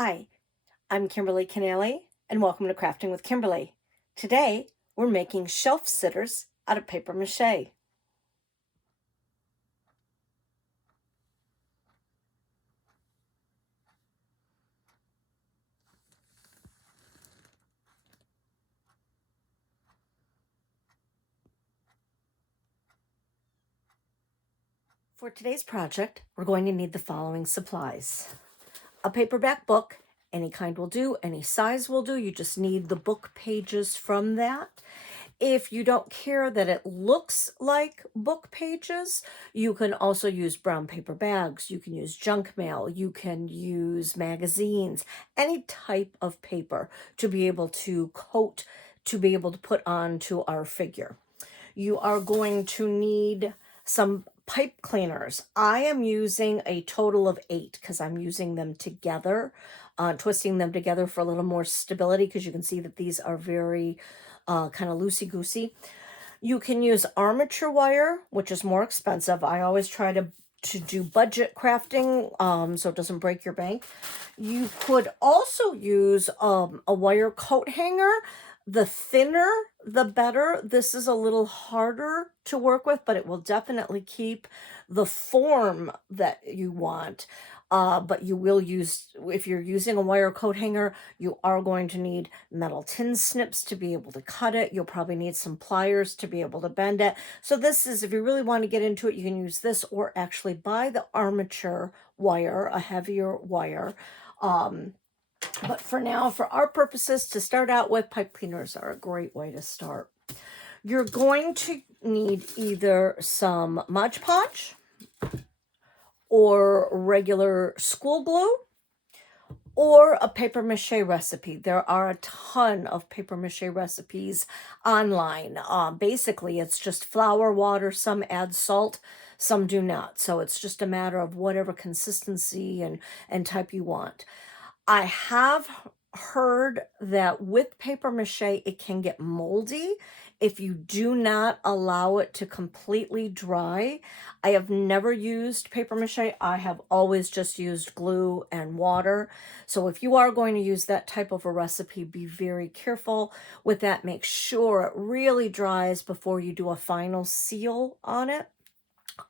Hi, I'm Kimberly Canale, and welcome to Crafting with Kimberly. Today, we're making shelf sitters out of paper mache. For today's project, we're going to need the following supplies. A paperback book, any kind will do, any size will do. You just need the book pages from that. If you don't care that it looks like book pages, you can also use brown paper bags. You can use junk mail. You can use magazines, any type of paper to be able to coat, to be able to put onto our figure. You are going to need some pipe cleaners. I am using a total of 8 because I'm using them together, twisting them together for a little more stability, because you can see that these are very kind of loosey-goosey. You can use armature wire, which is more expensive. I always try to do budget crafting so it doesn't break your bank. You could also use a wire coat hanger. The thinner, the better. This is a little harder to work with, but it will definitely keep the form that you want. But you will use, if you're using a wire coat hanger, you are going to need metal tin snips to be able to cut it. You'll probably need some pliers to be able to bend it. So this is, if you really want to get into it, you can use this or actually buy the armature wire, a heavier wire. But for now, for our purposes, to start out with, pipe cleaners are a great way to start. You're going to need either some Mod Podge or regular school glue or a paper mache recipe. There are a ton of paper mache recipes online. Basically, it's just flour, water, some add salt, some do not. So it's just a matter of whatever consistency and type you want. I have heard that with paper mache, it can get moldy if you do not allow it to completely dry. I have never used paper mache. I have always just used glue and water. So if you are going to use that type of a recipe, be very careful with that. Make sure it really dries before you do a final seal on it.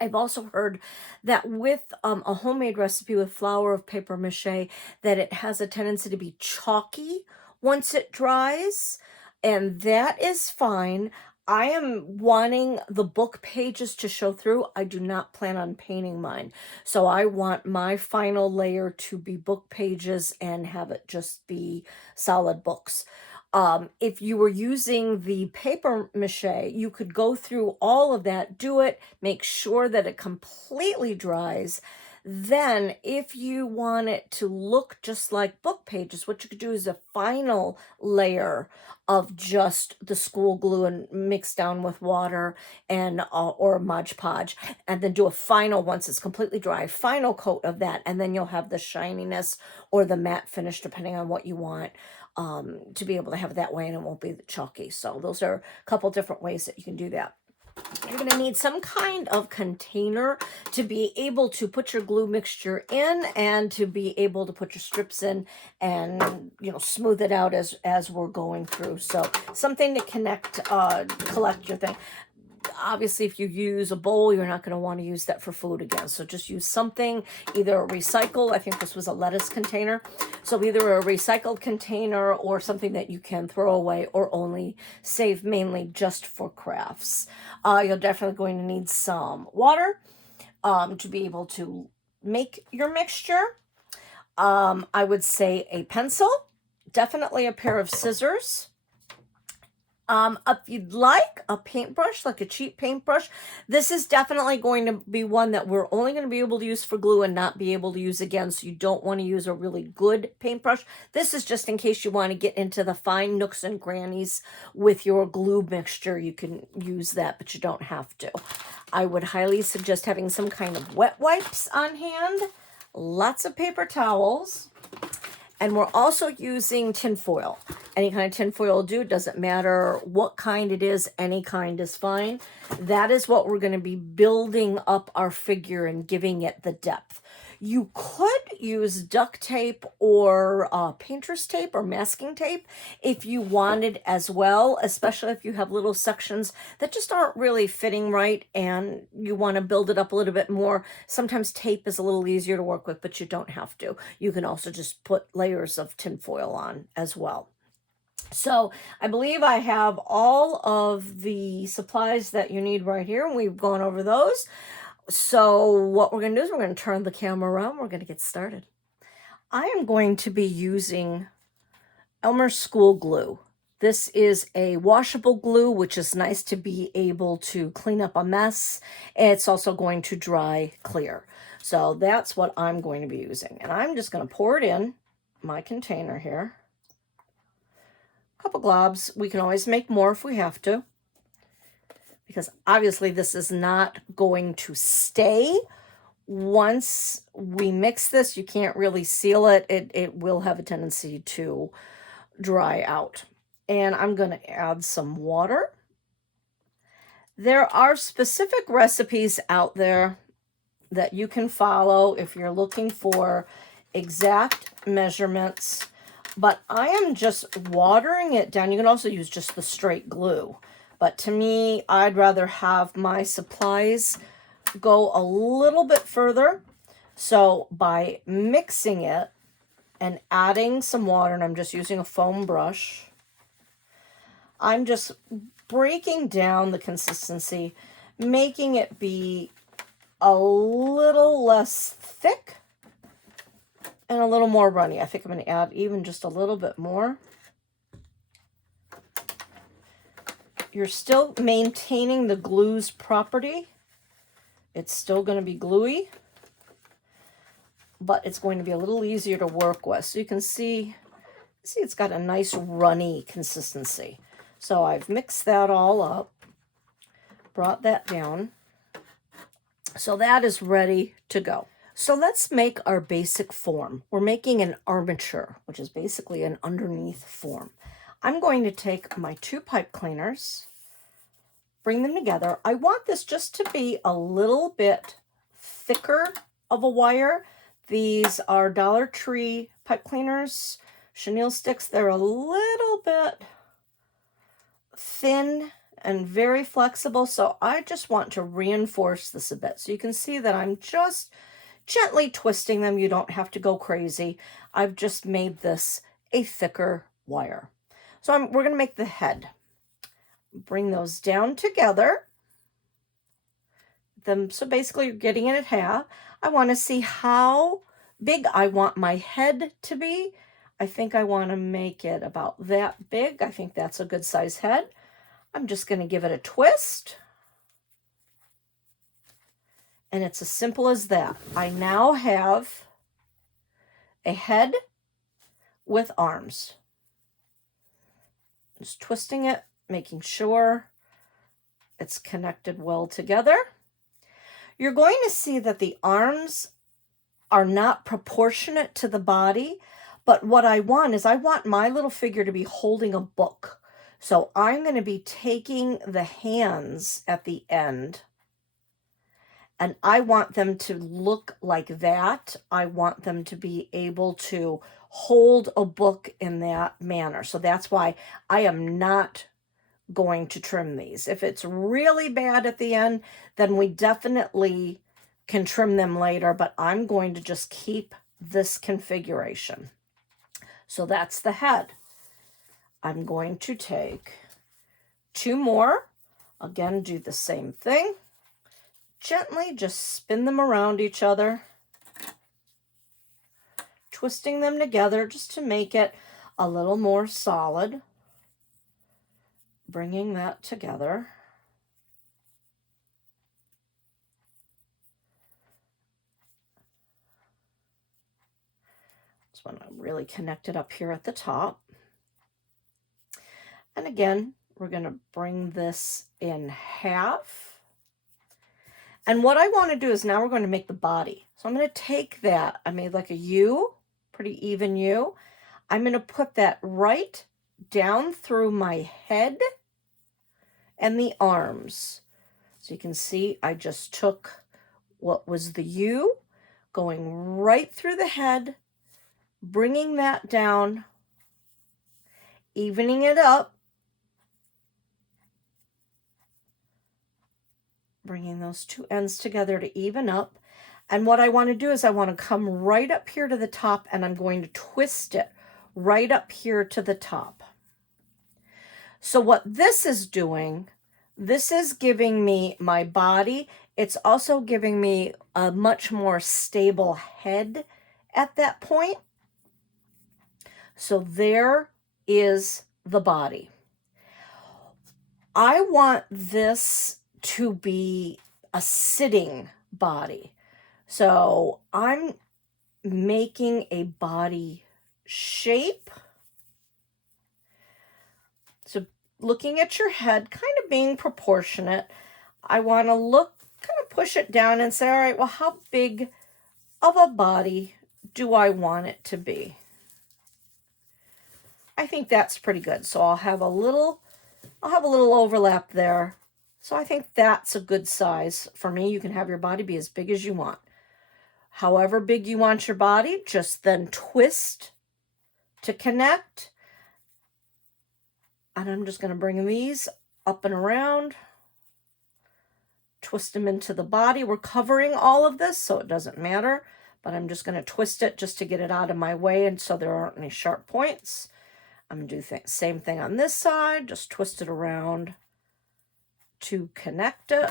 I've also heard that with a homemade recipe with flour of paper mache, that it has a tendency to be chalky once it dries, and that is fine. I am wanting the book pages to show through. I do not plan on painting mine. So I want my final layer to be book pages and have it just be solid books. If you were using the paper mache, you could go through all of that, do it, make sure that it completely dries. Then, if you want it to look just like book pages, what you could do is a final layer of just the school glue and mix down with water and or Mod Podge, and then do a final, once it's completely dry, final coat of that, and then you'll have the shininess or the matte finish, depending on what you want, to be able to have it that way, and it won't be chalky. So those are a couple different ways that you can do that. You're going to need some kind of container to be able to put your glue mixture in and to be able to put your strips in and, you know, smooth it out as we're going through. So something to collect your thing. Obviously, if you use a bowl, you're not going to want to use that for food again. So just use something, either a recycle. I think this was a lettuce container. So either a recycled container or something that you can throw away or only save mainly just for crafts. You're definitely going to need some water to be able to make your mixture. I would say a pencil, definitely a pair of scissors. If you'd like a paintbrush, like a cheap paintbrush, this is definitely going to be one that we're only going to be able to use for glue and not be able to use again. So you don't want to use a really good paintbrush. This is just in case you want to get into the fine nooks and crannies with your glue mixture. You can use that, but you don't have to. I would highly suggest having some kind of wet wipes on hand, lots of paper towels, and we're also using tin foil. Any kind of tin foil will do. It doesn't matter what kind it is. Any kind is fine. That is what we're going to be building up our figure and giving it the depth. You could use duct tape or painter's tape or masking tape if you wanted as well, especially if you have little sections that just aren't really fitting right and you want to build it up a little bit more. Sometimes tape is a little easier to work with, but you don't have to. You can also just put layers of tinfoil on as well. So I believe I have all of the supplies that you need right here, and we've gone over those. So what we're going to do is we're going to turn the camera around. We're going to get started. I am going to be using Elmer's School Glue. This is a washable glue, which is nice to be able to clean up a mess. It's also going to dry clear. So that's what I'm going to be using. And I'm just going to pour it in my container here. A couple globs. We can always make more if we have to, because obviously this is not going to stay. Once we mix this, you can't really seal it. It will have a tendency to dry out. And I'm going to add some water. There are specific recipes out there that you can follow if you're looking for exact measurements, but I am just watering it down. You can also use just the straight glue, but to me, I'd rather have my supplies go a little bit further. So by mixing it and adding some water, and I'm just using a foam brush, I'm just breaking down the consistency, making it be a little less thick and a little more runny. I think I'm going to add even just a little bit more. You're still maintaining the glue's property. It's still going to be gluey, but it's going to be a little easier to work with. So you can see it's got a nice runny consistency. So I've mixed that all up, brought that down. So that is ready to go. So let's make our basic form. We're making an armature, which is basically an underneath form. I'm going to take my 2 pipe cleaners, bring them together. I want this just to be a little bit thicker of a wire. These are Dollar Tree pipe cleaners, chenille sticks. They're a little bit thin and very flexible, so I just want to reinforce this a bit. So you can see that I'm just gently twisting them. You don't have to go crazy. I've just made this a thicker wire. So we're going to make the head. Bring those down together. So basically you're getting it at half. I want to see how big I want my head to be. I think I want to make it about that big. I think that's a good size head. I'm just going to give it a twist. And it's as simple as that. I now have a head with arms. Just twisting it, making sure it's connected well together. You're going to see that the arms are not proportionate to the body, but what I want is I want my little figure to be holding a book. So I'm going to be taking the hands at the end, and I want them to look like that. I want them to be able to hold a book in that manner. So that's why I am not going to trim these. If it's really bad at the end, then we definitely can trim them later, but I'm going to just keep this configuration. So that's the head. I'm going to take 2 more. Again, do the same thing. Gently just spin them around each other, twisting them together just to make it a little more solid. Bringing that together. Just want to really connect it up here at the top. And again, we're going to bring this in half. And what I want to do is now we're going to make the body. So I'm going to take that. I made like a U, pretty even U. I'm going to put that right down through my head and the arms. So you can see I just took what was the U, going right through the head, bringing that down, evening it up, bringing those two ends together to even up. And what I want to do is I want to come right up here to the top, and I'm going to twist it right up here to the top. So what this is doing, this is giving me my body. It's also giving me a much more stable head at that point. So there is the body. I want this to be a sitting body. So I'm making a body shape. So looking at your head, kind of being proportionate, I want to look, kind of push it down and say, all right, well, how big of a body do I want it to be? I think that's pretty good. So I'll have a little overlap there. So I think that's a good size for me. You can have your body be as big as you want. However big you want your body, just then twist to connect. And I'm just going to bring these up and around, twist them into the body. We're covering all of this, so it doesn't matter, but I'm just going to twist it just to get it out of my way and so there aren't any sharp points. I'm going to do the same thing on this side, just twist it around to connect it.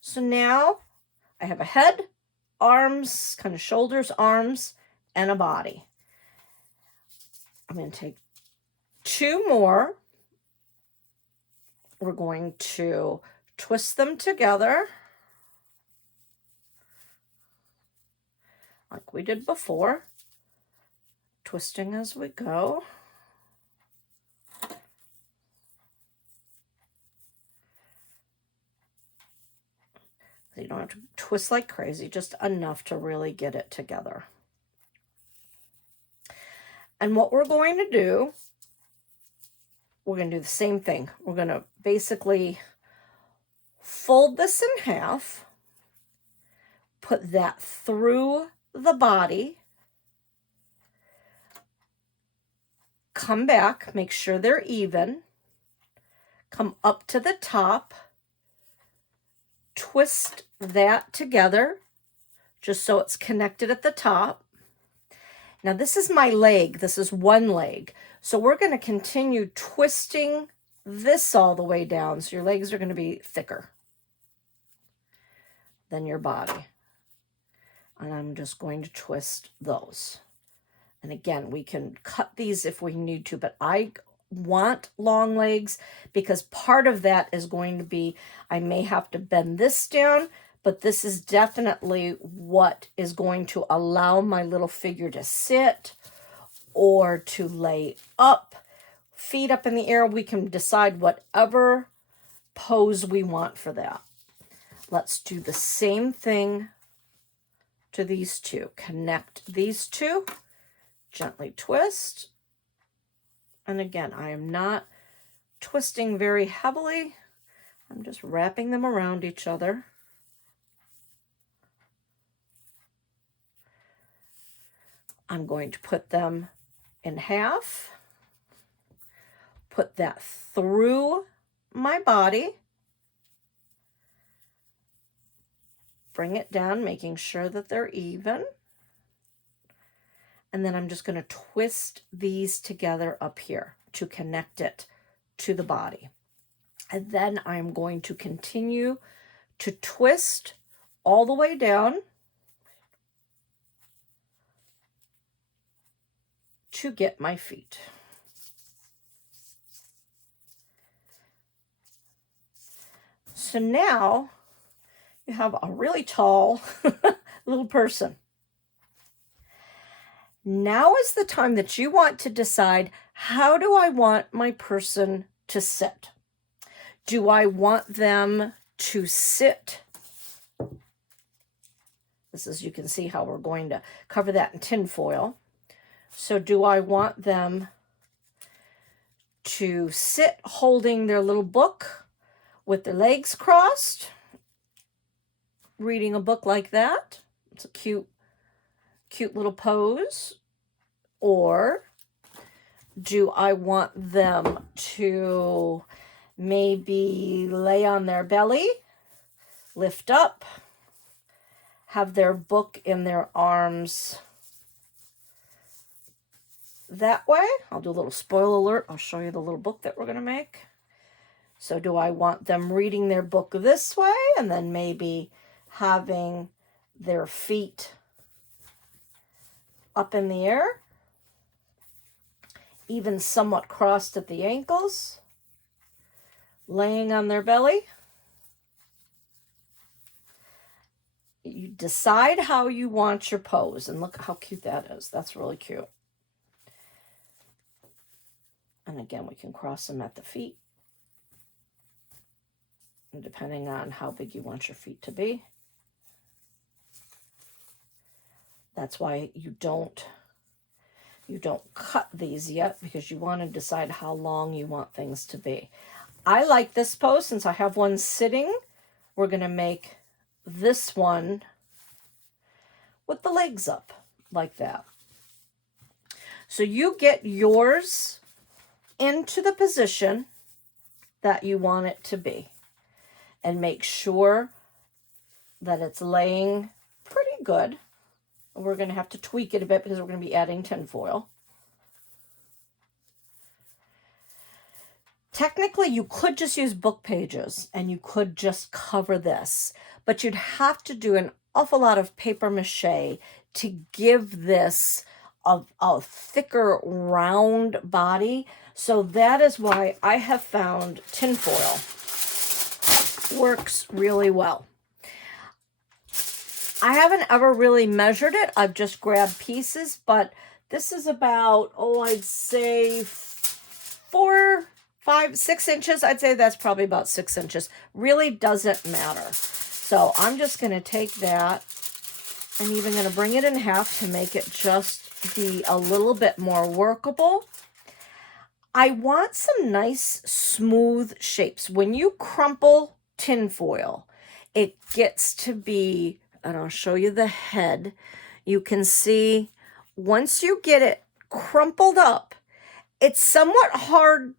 So now I have a head, arms, kind of shoulders, arms, and a body. I'm going to take two more. We're going to twist them together like we did before, twisting as we go. You don't have to twist like crazy, just enough to really get it together. And what we're going to do, we're going to do the same thing. We're going to basically fold this in half, put that through the body, come back, make sure they're even, come up to the top, twist that together just so it's connected at the top. Now this is my leg. This is one leg. So we're going to continue twisting this all the way down. So your legs are going to be thicker than your body. And I'm just going to twist those. And again, we can cut these if we need to, but I want long legs because part of that is going to be, I may have to bend this down, but this is definitely what is going to allow my little figure to sit or to lay up, feet up in the air. We can decide whatever pose we want for that. Let's do the same thing to these two. Connect these two, gently twist. And again, I am not twisting very heavily. I'm just wrapping them around each other. I'm going to put them in half, put that through my body, bring it down, making sure that they're even. And then I'm just going to twist these together up here to connect it to the body. And then I'm going to continue to twist all the way down to get my feet. So now you have a really tall little person. Now is the time that you want to decide, how do I want my person to sit? Do I want them to sit? This is, you can see how we're going to cover that in tin foil. So do I want them to sit holding their little book with their legs crossed, reading a book like that? It's a cute cute little pose? Or do I want them to maybe lay on their belly, lift up, have their book in their arms that way? I'll do a little spoiler alert. I'll show you the little book that we're going to make. So do I want them reading their book this way and then maybe having their feet up in the air, even somewhat crossed at the ankles, laying on their belly? You decide how you want your pose, and look how cute that is. That's really cute. And again, we can cross them at the feet, depending on how big you want your feet to be. That's why you don't cut these yet, because you want to decide how long you want things to be. I like this pose since I have one sitting. We're going to make this one with the legs up like that. So you get yours into the position that you want it to be, and make sure that it's laying pretty good. We're going to have to tweak it a bit because we're going to be adding tinfoil. Technically, you could just use book pages and you could just cover this, but you'd have to do an awful lot of paper mache to give this a thicker round body. So that is why I have found tinfoil works really well. I haven't ever really measured it. I've just grabbed pieces, but this is about, I'd say 4, 5, 6 inches. I'd say that's probably about 6 inches. Really doesn't matter. So I'm just going to take that. I'm even going to bring it in half to make it just be a little bit more workable. I want some nice smooth shapes. When you crumple tinfoil, it gets to be, and I'll show you the head. You can see once you get it crumpled up, it's somewhat hard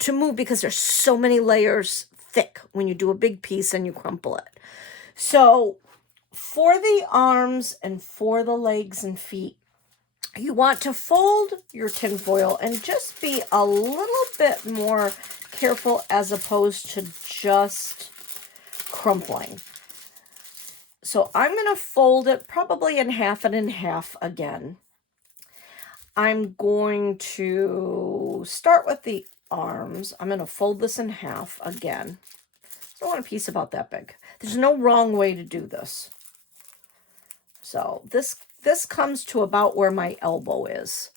to move because there's so many layers thick when you do a big piece and you crumple it. So for the arms and for the legs and feet, you want to fold your tinfoil and just be a little bit more careful as opposed to just crumpling. So I'm going to fold it probably in half and in half again. I'm going to start with the arms. I'm going to fold this in half again. I don't want a piece about that big. There's no wrong way to do this. So this comes to about where my elbow is.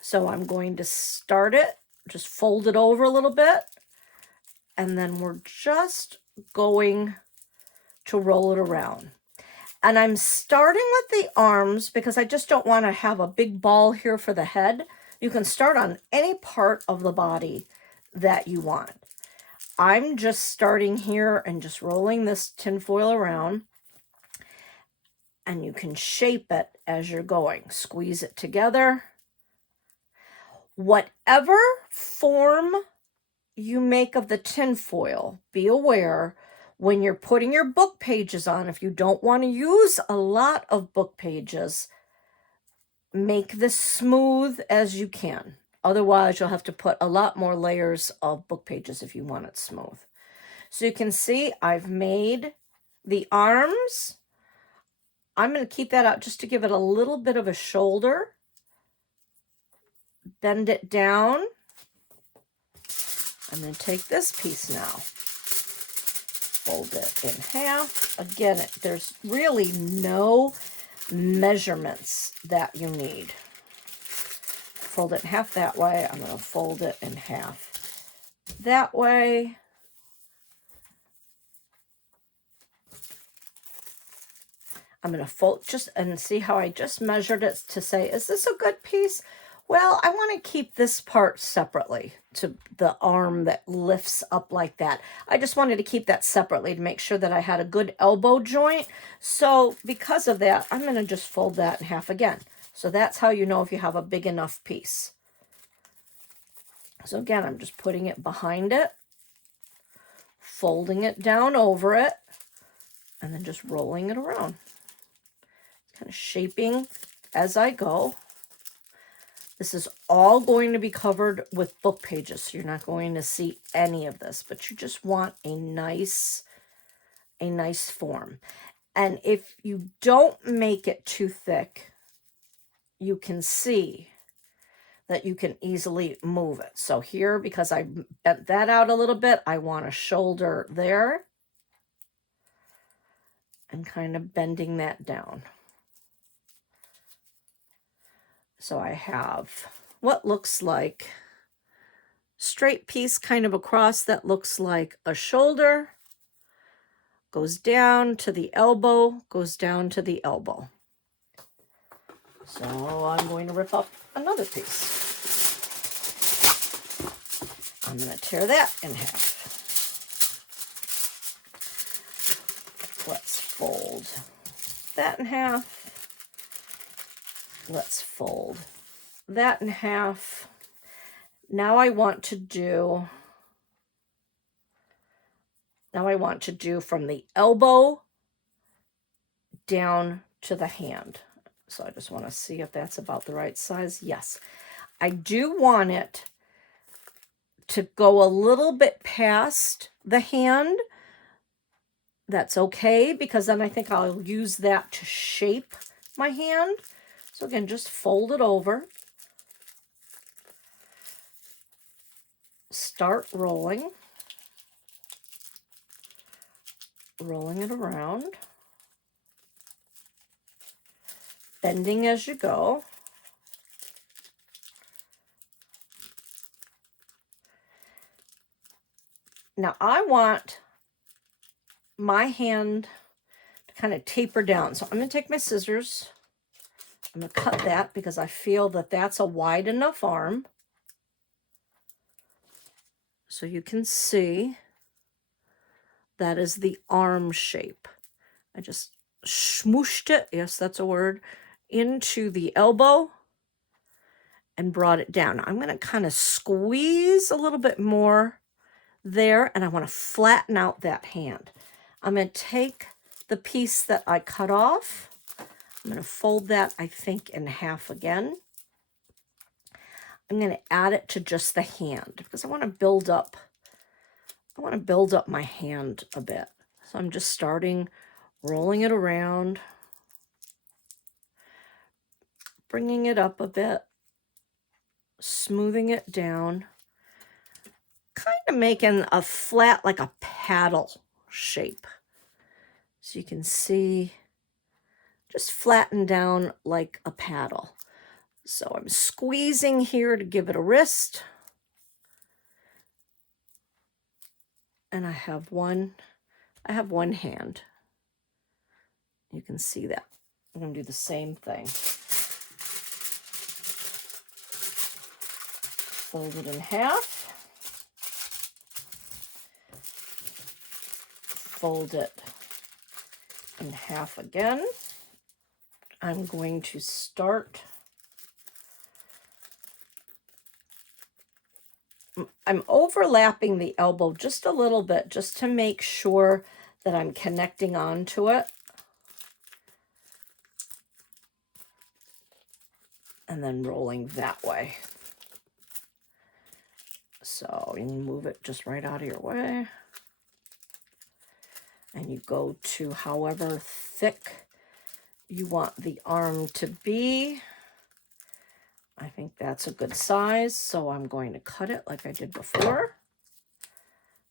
So I'm going to start it, just fold it over a little bit, and then we're just going to roll it around. And I'm starting with the arms because I just don't want to have a big ball here for the head. You can start on any part of the body that you want. I'm just starting here and just rolling this tinfoil around. And you can shape it as you're going. Squeeze it together. Whatever form you make of the tinfoil, be aware when you're putting your book pages on, if you don't want to use a lot of book pages, make this smooth as you can. Otherwise, you'll have to put a lot more layers of book pages if you want it smooth. So you can see I've made the arms. I'm going to keep that out just to give it a little bit of a shoulder. Bend it down. I'm going to take this piece now. Fold it in half. Again, there's really no measurements that you need. Fold it in half that way. I'm going to fold it in half that way. I'm going to fold just and see how I just measured it to say, is this a good piece? Well, I want to keep this part separately to the arm that lifts up like that. I just wanted to keep that separately to make sure that I had a good elbow joint. So because of that, I'm going to just fold that in half again. So that's how you know if you have a big enough piece. So again, I'm just putting it behind it, folding it down over it, and then just rolling it around. Kind of shaping as I go. This is all going to be covered with book pages, so you're not going to see any of this, but you just want a nice form. And if you don't make it too thick, you can see that you can easily move it. So here, because I bent that out a little bit, I want a shoulder there and kind of bending that down. So I have what looks like straight piece kind of across that looks like a shoulder, goes down to the elbow, goes down to the elbow. So I'm going to rip up another piece. I'm going to tear that in half. Let's fold that in half. Let's fold that in half. Now I want to do from the elbow down to the hand. So I just want to see if that's about the right size. Yes, I do want it to go a little bit past the hand. That's okay, because then I think I'll use that to shape my hand. So again, just fold it over. Start rolling it around, bending as you go. Now I want my hand to kind of taper down. So I'm going to take my scissors. I'm going to cut that because I feel that that's a wide enough arm. So you can see that is the arm shape. I just smooshed it, yes, that's a word, into the elbow and brought it down. I'm going to kind of squeeze a little bit more there, and I want to flatten out that hand. I'm going to take the piece that I cut off. I'm going to fold that, I think, in half again. I'm going to add it to just the hand because I want to build up my hand a bit. So I'm just starting rolling it around, bringing it up a bit, smoothing it down, kind of making a flat, like a paddle shape. So you can see, just flatten down like a paddle. So I'm squeezing here to give it a wrist. And I have one hand. You can see that. I'm going to do the same thing. Fold it in half. Fold it in half again. I'm going to start. I'm overlapping the elbow just a little bit, just to make sure that I'm connecting onto it. And then rolling that way. So you move it just right out of your way. And you go to however thick you want the arm to be. I think that's a good size, so I'm going to cut it like I did before.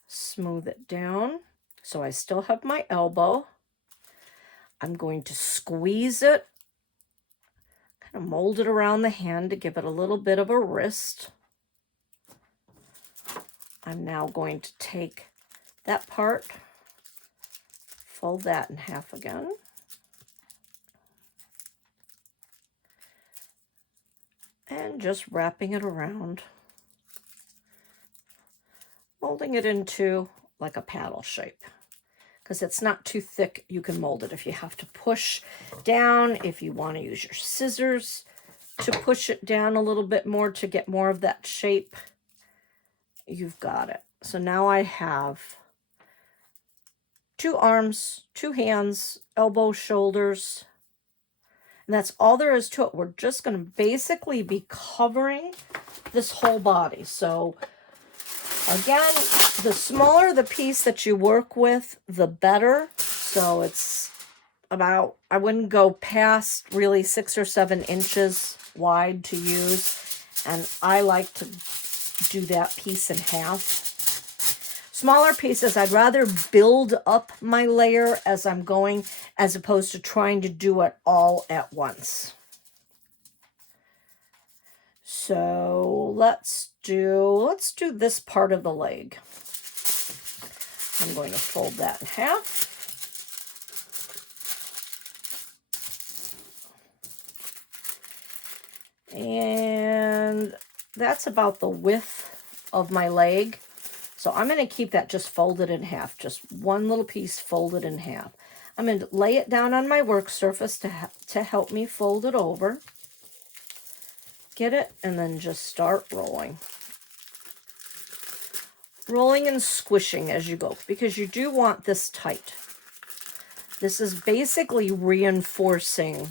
Smooth it down. So I still have my elbow. I'm going to squeeze it, kind of mold it around the hand to give it a little bit of a wrist. I'm now going to take that part, fold that in half again. And just wrapping it around, molding it into like a paddle shape. Because it's not too thick, you can mold it. If you have to push down, if you want to use your scissors to push it down a little bit more to get more of that shape, you've got it. So now I have 2 arms, 2 hands, elbows, shoulders, and that's all there is to it. We're just going to basically be covering this whole body. So again, the smaller the piece that you work with, the better. So it's about, I wouldn't go past really 6 or 7 inches wide to use. And I like to do that piece in half. Smaller pieces, I'd rather build up my layer as I'm going, as opposed to trying to do it all at once. So let's do this part of the leg. I'm going to fold that in half. And that's about the width of my leg. So I'm going to keep that just folded in half, just one little piece folded in half. I'm going to lay it down on my work surface to help me fold it over. Get it, and then just start rolling. Rolling and squishing as you go, because you do want this tight. This is basically reinforcing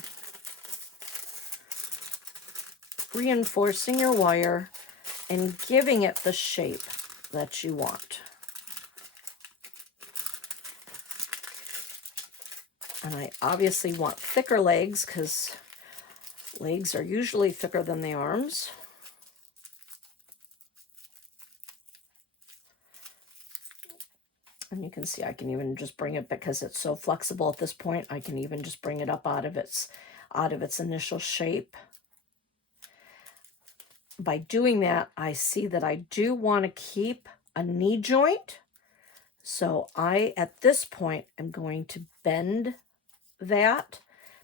your wire and giving it the shape that you want. And I obviously want thicker legs because legs are usually thicker than the arms. And you can see I can even just bring it, because it's so flexible at this point, I can even just bring it up out of its initial shape. By doing that, I see that I do want to keep a knee joint. So I, at this point, am going to bend that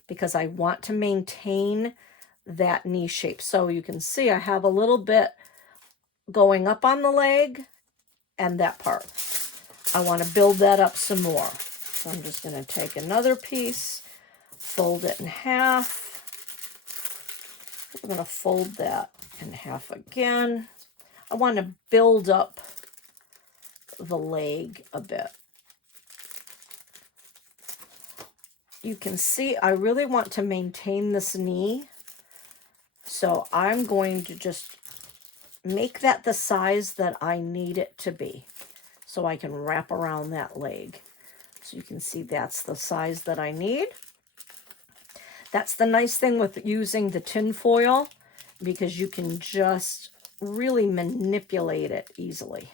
because I want to maintain that knee shape. So you can see I have a little bit going up on the leg and that part. I want to build that up some more. So I'm just going to take another piece, fold it in half. We're going to fold that in half again. I want to build up the leg a bit. You can see I really want to maintain this knee. So I'm going to just make that the size that I need it to be, so I can wrap around that leg. So you can see that's the size that I need. That's the nice thing with using the tin foil, because you can just really manipulate it easily.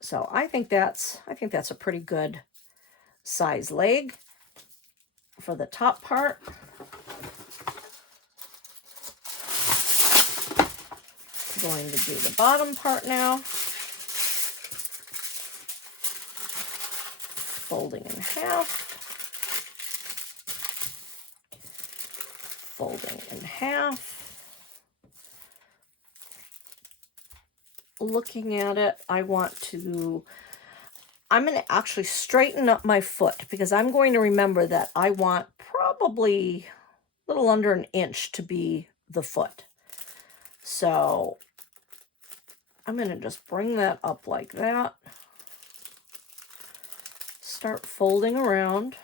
So I think that's a pretty good size leg for the top part. I'm going to do the bottom part now. Folding in half. Folding in half. Looking at it, I'm going to actually straighten up my foot, because I'm going to remember that I want probably a little under an inch to be the foot. So I'm going to just bring that up like that. Start folding around.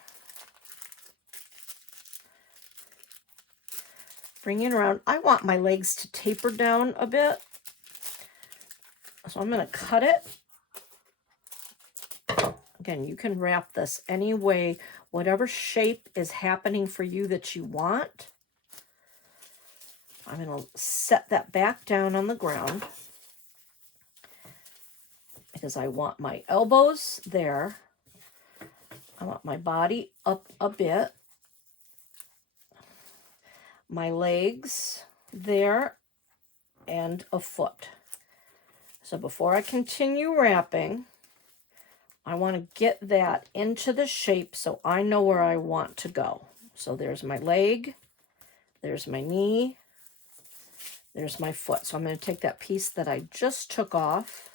Bring it around. I want my legs to taper down a bit. So I'm going to cut it. Again, you can wrap this any way, whatever shape is happening for you that you want. I'm going to set that back down on the ground, because I want my elbows there. I want my body up a bit. My legs there, and a foot. So before I continue wrapping, I want to get that into the shape so I know where I want to go. So there's my leg. There's my knee. There's my foot. So I'm going to take that piece that I just took off.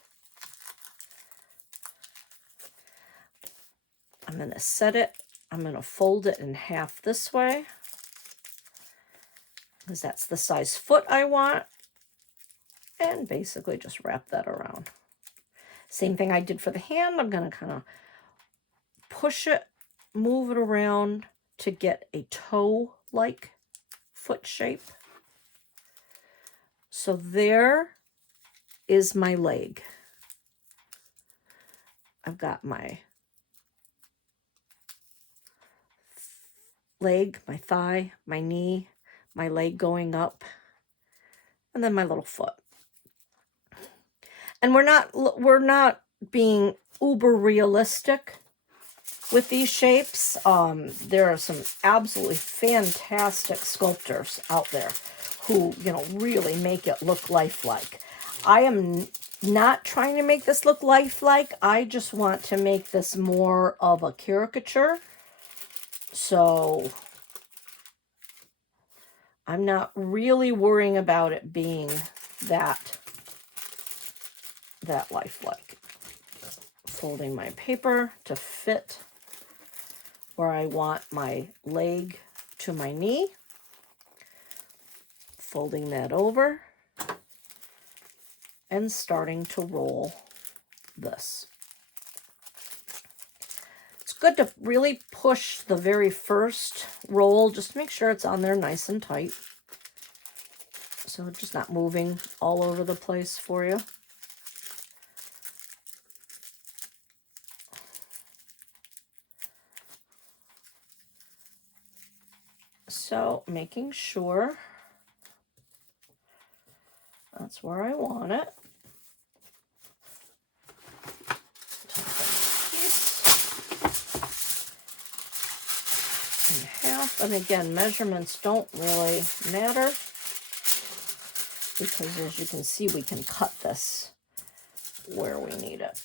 I'm going to set it. I'm going to fold it in half this way, because that's the size foot I want. And basically just wrap that around. Same thing I did for the hand. I'm going to kind of push it, move it around to get a toe-like foot shape. So there is my leg. I've got my leg, my thigh, my knee, my leg going up, and then my little foot. And we're not being uber realistic with these shapes. There are some absolutely fantastic sculptors out there who, you know, really make it look lifelike. I am not trying to make this look lifelike. I just want to make this more of a caricature. So I'm not really worrying about it being that lifelike. Folding my paper to fit where I want my leg to my knee. Folding that over and starting to roll this. It's good to really push the very first roll, just to make sure it's on there nice and tight. So it's just not moving all over the place for you. So making sure that's where I want it. In half, and again, measurements don't really matter, because as you can see, we can cut this where we need it.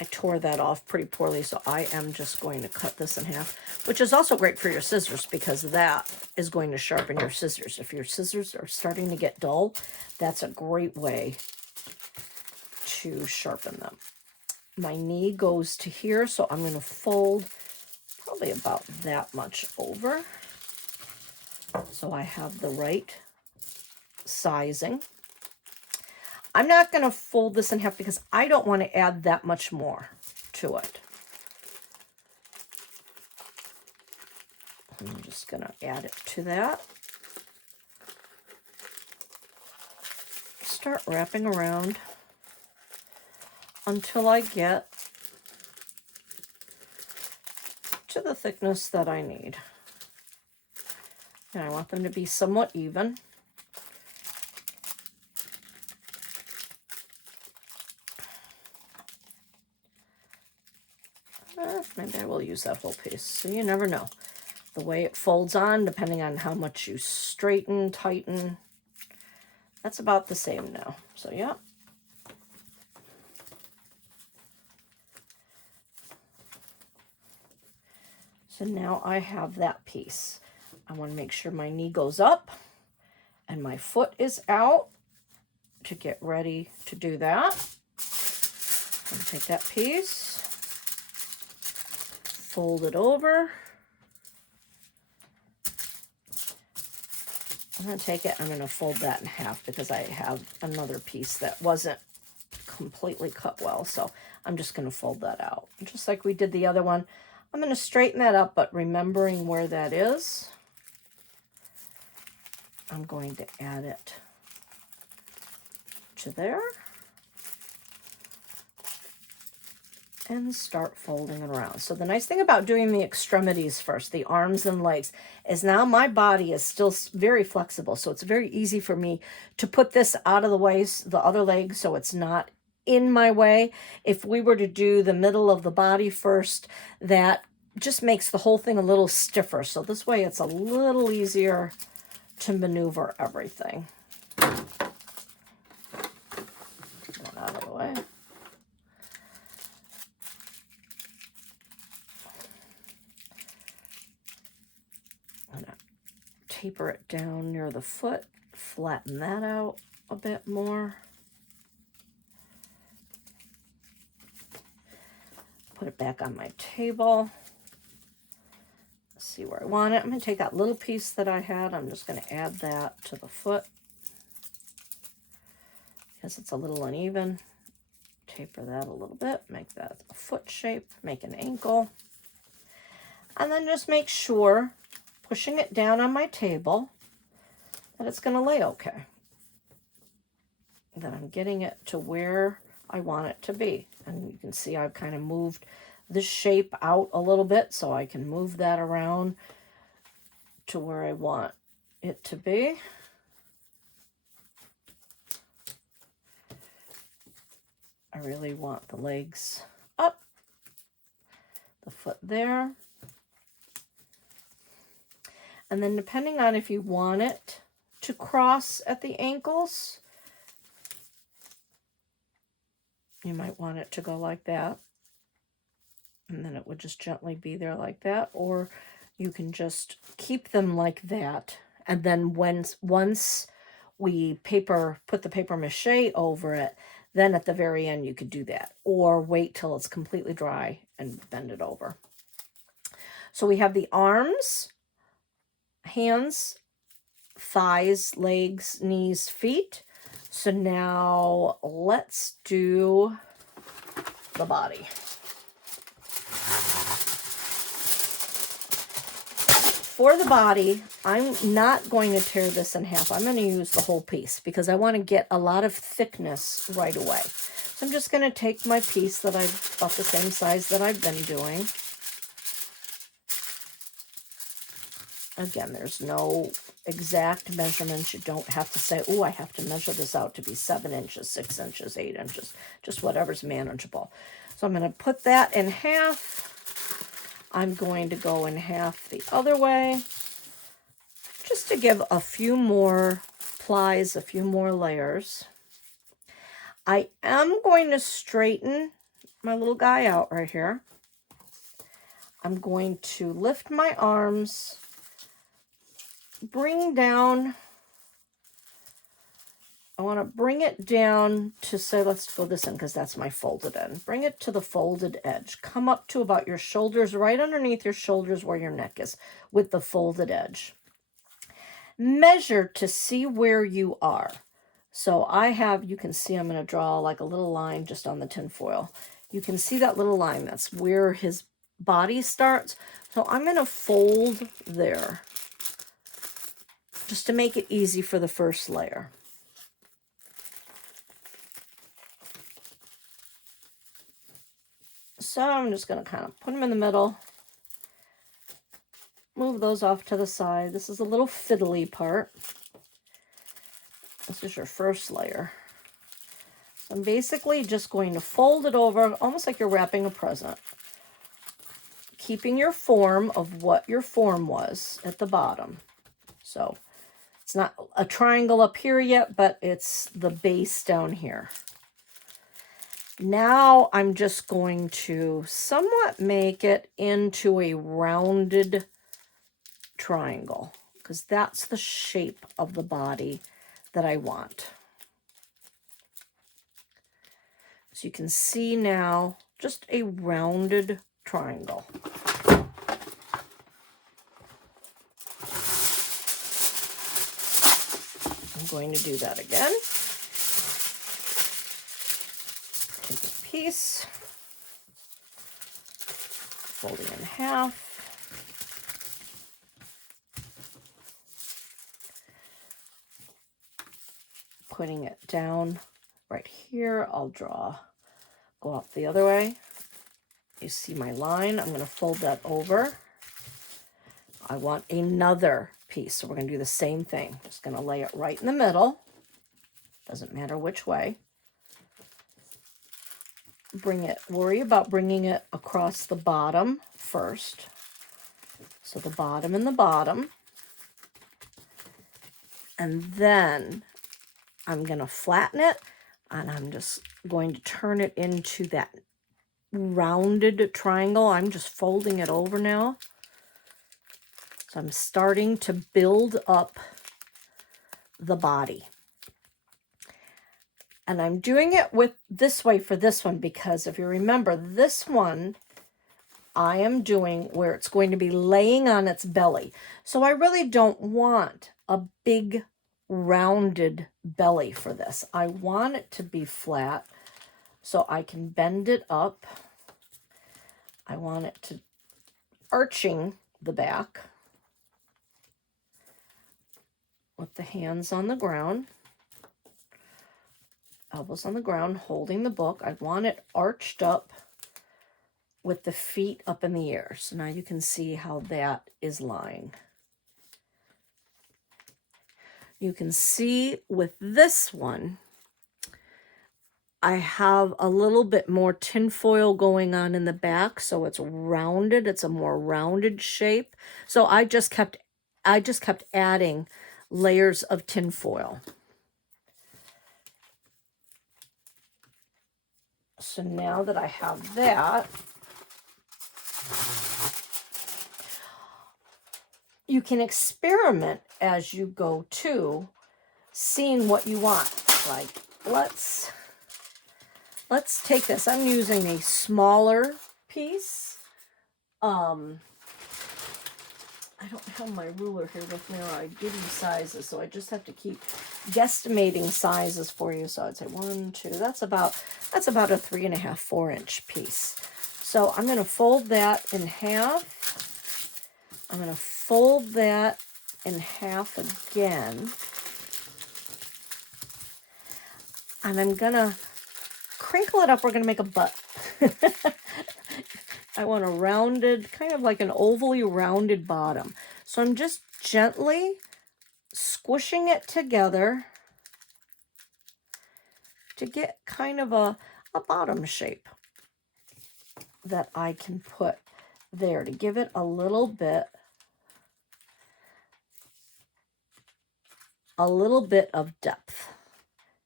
I tore that off pretty poorly, so I am just going to cut this in half, which is also great for your scissors, because that is going to sharpen your scissors. If your scissors are starting to get dull, that's a great way to sharpen them. My knee goes to here, so I'm going to fold probably about that much over, so I have the right sizing. I'm not going to fold this in half because I don't want to add that much more to it. I'm just going to add it to that. Start wrapping around until I get to the thickness that I need. And I want them to be somewhat even. Maybe I will use that whole piece. So you never know. The way it folds on, depending on how much you straighten, tighten, that's about the same now. So yeah. So now I have that piece. I want to make sure my knee goes up and my foot is out to get ready to do that. I'm going to take that piece, fold it over. I'm going to take it, I'm going to fold that in half because I have another piece that wasn't completely cut well. So I'm just going to fold that out. Just like we did the other one. I'm going to straighten that up, but remembering where that is, I'm going to add it to there and start folding it around. So the nice thing about doing the extremities first, the arms and legs, is now my body is still very flexible. So it's very easy for me to put this out of the way, the other leg, so it's not in my way. If we were to do the middle of the body first, that just makes the whole thing a little stiffer. So this way it's a little easier to maneuver everything. Get that out of the way. I'm gonna taper it down near the foot, flatten that out a bit more. Put it back on my table. See where I want it. I'm going to take that little piece that I had. I'm just going to add that to the foot because it's a little uneven. Taper that a little bit, make that a foot shape, make an ankle. And then just make sure, pushing it down on my table, that it's going to lay okay. That I'm getting it to where I want it to be. And you can see I've kind of moved the shape out a little bit, so I can move that around to where I want it to be. I really want the legs up, the foot there. And then depending on if you want it to cross at the ankles, you might want it to go like that. And then it would just gently be there like that. Or you can just keep them like that. And then once we put the paper mache over it, then at the very end you could do that. Or wait till it's completely dry and bend it over. So we have the arms, hands, thighs, legs, knees, feet. So now let's do the body. For the body, I'm not going to tear this in half. I'm going to use the whole piece because I want to get a lot of thickness right away. So I'm just going to take my piece that I've about the same size that I've been doing. Again, there's no exact measurements. You don't have to say, oh, I have to measure this out to be 7 inches, 6 inches, 8 inches, just whatever's manageable. So I'm going to put that in half. I'm going to go in half the other way, just to give a few more plies, a few more layers. I am going to straighten my little guy out right here. I'm going to lift my arms, bring down, I want to bring it down to, say, let's go this end because that's my folded end. Bring it to the folded edge. Come up to about your shoulders, right underneath your shoulders where your neck is, with the folded edge. Measure to see where you are. So I have, you can see I'm going to draw like a little line just on the tin foil. You can see that little line. That's where his body starts. So I'm going to fold there just to make it easy for the first layer. So I'm just going to kind of put them in the middle, move those off to the side. This is a little fiddly part. This is your first layer. So I'm basically just going to fold it over, almost like you're wrapping a present, keeping your form of what your form was at the bottom. So it's not a triangle up here yet, but it's the base down here. Now I'm just going to somewhat make it into a rounded triangle because that's the shape of the body that I want. So you can see now just a rounded triangle. I'm going to do that again. Take a piece, fold it in half. Putting it down right here, I'll go up the other way. You see my line, I'm going to fold that over. I want another piece, so we're going to do the same thing. Just going to lay it right in the middle. Doesn't matter which way. Worry about bringing it across the bottom first. So the bottom and the bottom. And then I'm going to flatten it, and I'm just going to turn it into that rounded triangle. I'm just folding it over now. So I'm starting to build up the body. And I'm doing it with this way for this one because if you remember, this one I am doing where it's going to be laying on its belly. So I really don't want a big rounded belly for this. I want it to be flat so I can bend it up. I want it to arching the back with the hands on the ground, elbows on the ground, holding the book. I want it arched up with the feet up in the air. So now you can see how that is lying. You can see with this one, I have a little bit more tinfoil going on in the back, so it's rounded. It's a more rounded shape. So I just kept adding layers of tinfoil. So now that I have that, you can experiment as you go too, seeing what you want. Like, let's take this. I'm using a smaller piece. I don't have my ruler here with me, or I give you sizes, so I just have to keep guesstimating sizes for you. So I'd say 1, 2. That's about a 3.5, 4-inch piece. So I'm going to fold that in half. I'm going to fold that in half again, and I'm going to crinkle it up. We're going to make a butt. I want a rounded, kind of like an ovally rounded bottom. So I'm just gently squishing it together to get kind of a bottom shape that I can put there to give it a little bit of depth.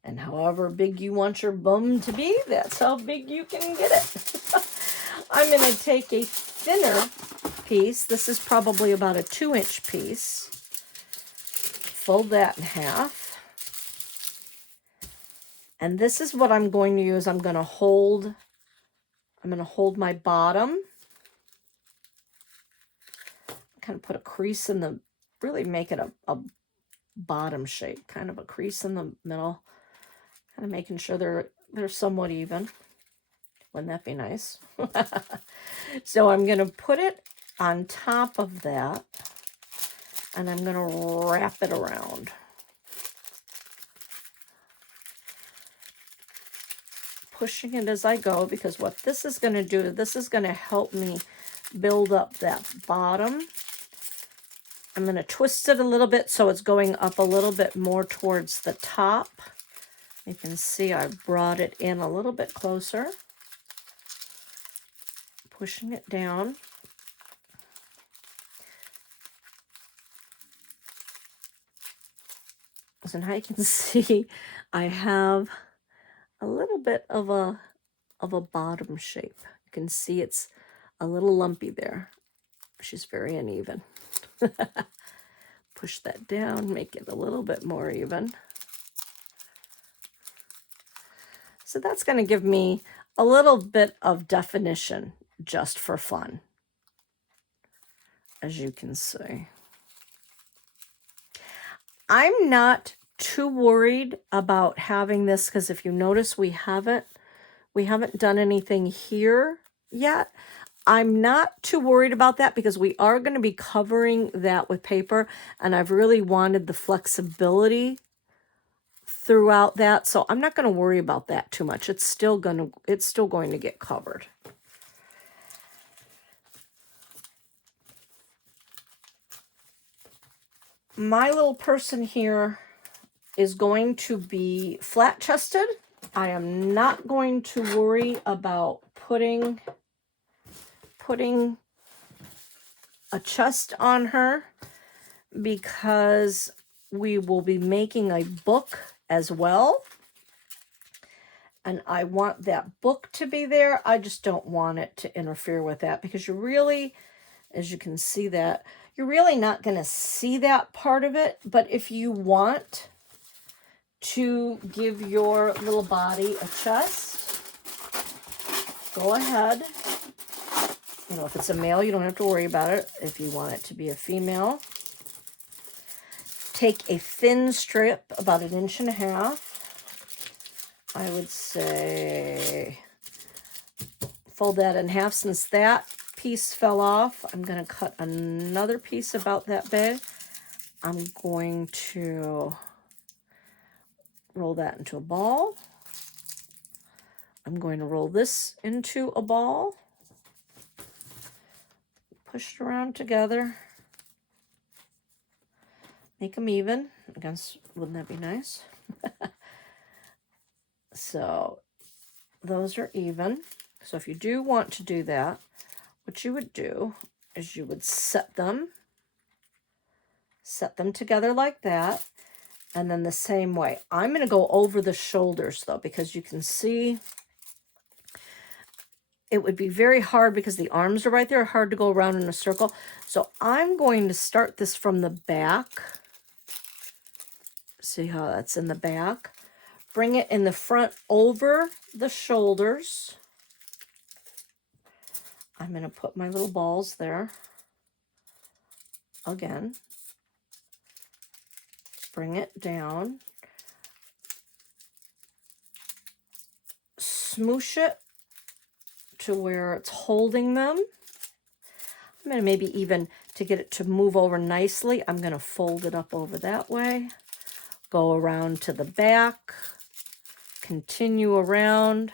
And however big you want your bum to be, that's how big you can get it. I'm going to take a thinner piece. This is probably about a 2-inch piece. Fold that in half. And this is what I'm going to use. I'm going to hold my bottom. Kind of put a crease in the, really make it a bottom shape, kind of a crease in the middle. Kind of making sure they're somewhat even. Wouldn't that be nice? So I'm going to put it on top of that, and I'm going to wrap it around. Pushing it as I go, because what this is going to do, this is going to help me build up that bottom. I'm going to twist it a little bit so it's going up a little bit more towards the top. You can see I brought it in a little bit closer. Pushing it down. So now you can see I have a little bit of a bottom shape. You can see it's a little lumpy there. She's very uneven. Push that down, make it a little bit more even. So that's going to give me a little bit of definition just for fun, as you can see. I'm not too worried about having this, because if you notice, we haven't done anything here yet. I'm not too worried about that because we are going to be covering that with paper, and I've really wanted the flexibility throughout that, so I'm not going to worry about that too much. It's still going to get covered. My little person here is going to be flat-chested. I am not going to worry about putting a chest on her, because we will be making a book as well. And I want that book to be there. I just don't want it to interfere with that, because you really, as you can see that, You're really not going to see that part of it, but if you want to give your little body a chest, go ahead. You know, if it's a male, you don't have to worry about it. If you want it to be a female, take a thin strip, about 1.5 inches. I would say fold that in half. Since that piece fell off, I'm going to cut another piece about that big. I'm going to roll that into a ball. I'm going to roll this into a ball. Push it around together. Make them even. I guess, wouldn't that be nice? So those are even. So if you do want to do that, what you would do is you would set them together like that. And then the same way. I'm going to go over the shoulders though, because you can see it would be very hard because the arms are right there, hard to go around in a circle. So I'm going to start this from the back. See how that's in the back? Bring it in the front over the shoulders. I'm going to put my little balls there. Again. Bring it down. Smoosh it to where it's holding them. I'm going to maybe even, to get it to move over nicely, I'm going to fold it up over that way. Go around to the back. Continue around.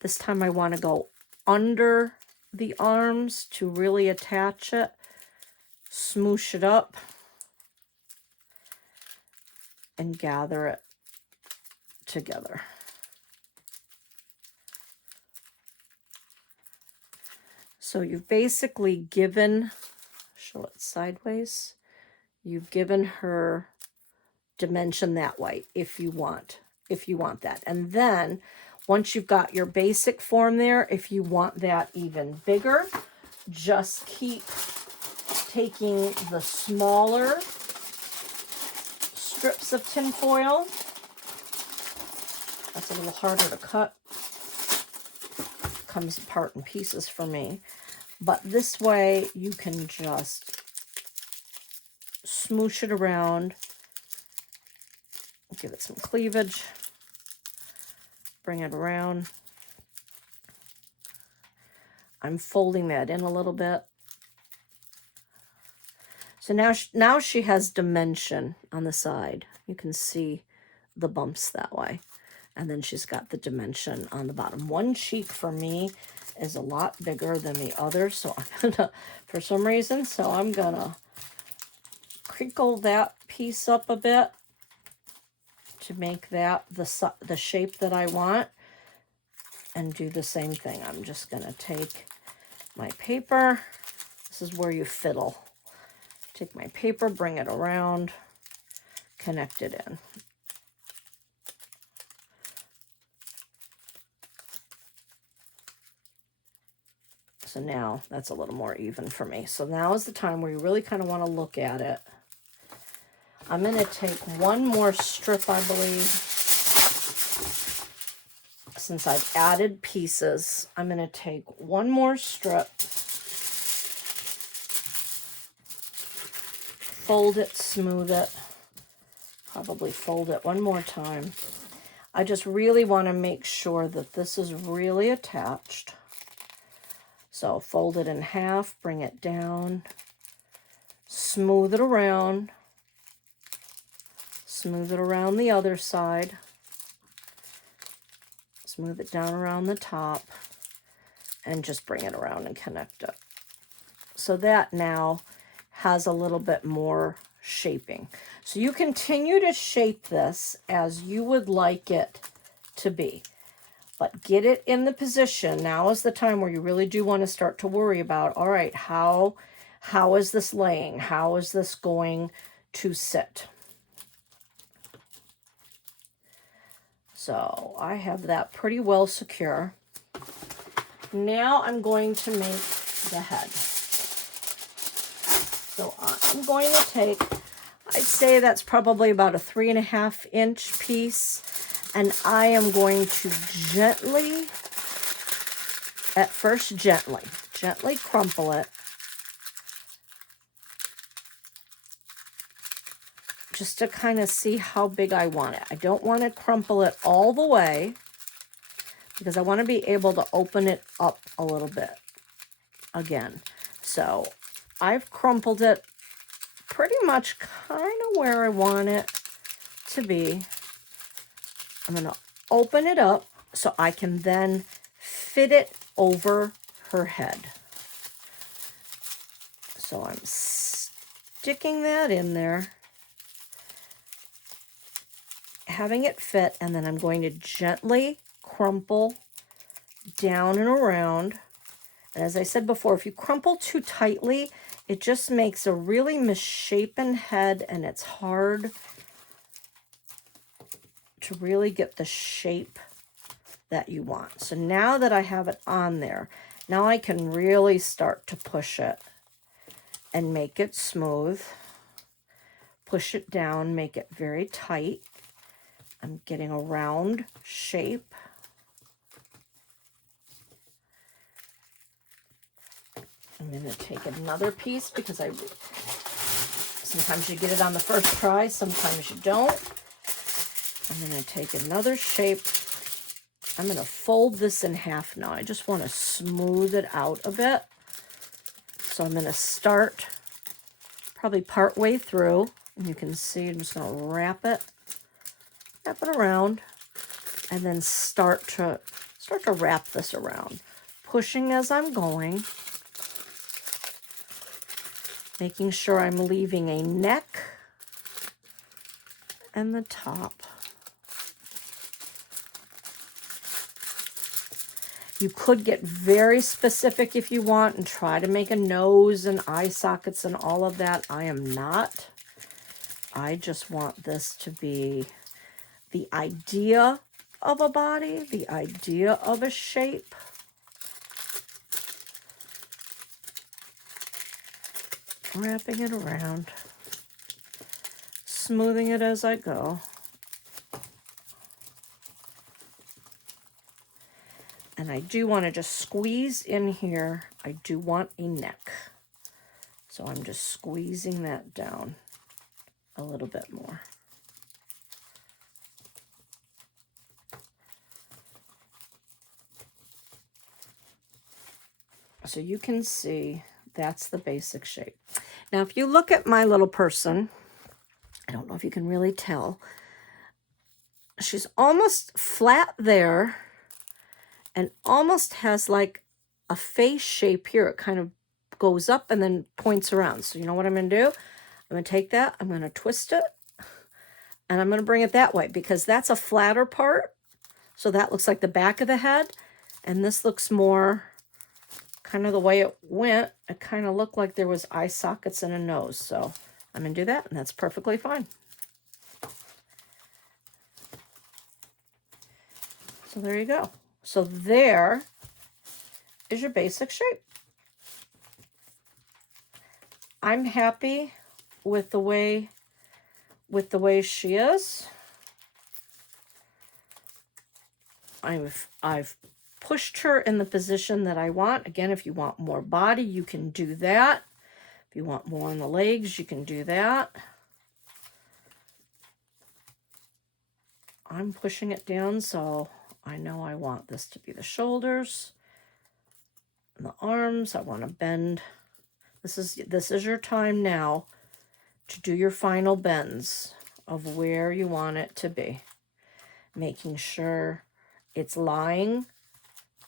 This time I want to go under the arms to really attach it. Smoosh it up. And gather it together. So you've basically given, show it sideways, you've given her dimension that way if you want that. And then once you've got your basic form there, if you want that even bigger, just keep taking the smaller strips of tin foil. That's a little harder to cut. Comes apart in pieces for me. But this way you can just smoosh it around. Give it some cleavage. Bring it around. I'm folding that in a little bit. So now she has dimension on the side. You can see the bumps that way. And then she's got the dimension on the bottom. One cheek for me is a lot bigger than the other. So I'm gonna, for some reason, so I'm gonna crinkle that piece up a bit to make that the shape that I want. And do the same thing. I'm just gonna take my paper. This is where you fiddle. Take my paper, bring it around, connect it in. So now that's a little more even for me. So now is the time where you really kind of want to look at it. I'm going to take one more strip, I believe. Since I've added pieces, I'm going to take one more strip. Fold it, smooth it, probably fold it one more time. I just really want to make sure that this is really attached. So fold it in half, bring it down, smooth it around the other side, smooth it down around the top, and just bring it around and connect it. So that now has a little bit more shaping. So you continue to shape this as you would like it to be, but get it in the position. Now is the time where you really do want to start to worry about, all right, how is this laying? How is this going to sit? So I have that pretty well secure. Now I'm going to make the head. So I'm going to take, I'd say that's probably about a 3.5-inch piece, and I am going to gently, at first gently crumple it, just to kind of see how big I want it. I don't want to crumple it all the way because I want to be able to open it up a little bit again. So I've crumpled it pretty much kind of where I want it to be. I'm going to open it up so I can then fit it over her head. So I'm sticking that in there, having it fit, and then I'm going to gently crumple down and around. And as I said before, if you crumple too tightly, it just makes a really misshapen head, and it's hard to really get the shape that you want. So now that I have it on there, now I can really start to push it and make it smooth. Push it down, make it very tight. I'm getting a round shape. I'm going to take another piece because sometimes you get it on the first try, sometimes you don't. I'm going to take another shape. I'm going to fold this in half now. I just want to smooth it out a bit. So I'm going to start probably part way through, and you can see I'm just going to wrap it around, and then start to wrap this around, pushing as I'm going, making sure I'm leaving a neck and the top. You could get very specific if you want and try to make a nose and eye sockets and all of that. I am not. I just want this to be the idea of a body, the idea of a shape. Wrapping it around, smoothing it as I go. And I do want to just squeeze in here. I do want a neck. So I'm just squeezing that down a little bit more. So you can see that's the basic shape. Now, if you look at my little person, I don't know if you can really tell, she's almost flat there and almost has like a face shape here. It kind of goes up and then points around. So you know what I'm going to do? I'm going to take that, I'm going to twist it, and I'm going to bring it that way because that's a flatter part. So that looks like the back of the head, and this looks more kind of the way it went. It kind of looked like there was eye sockets and a nose. So I'm going to do that, and that's perfectly fine. So there you go. So there is your basic shape. I'm happy with the way she is. I've pushed her in the position that I want. Again, if you want more body, you can do that. If you want more on the legs, you can do that. I'm pushing it down, so I know I want this to be the shoulders and the arms. I want to bend. This is your time now to do your final bends of where you want it to be, making sure it's lying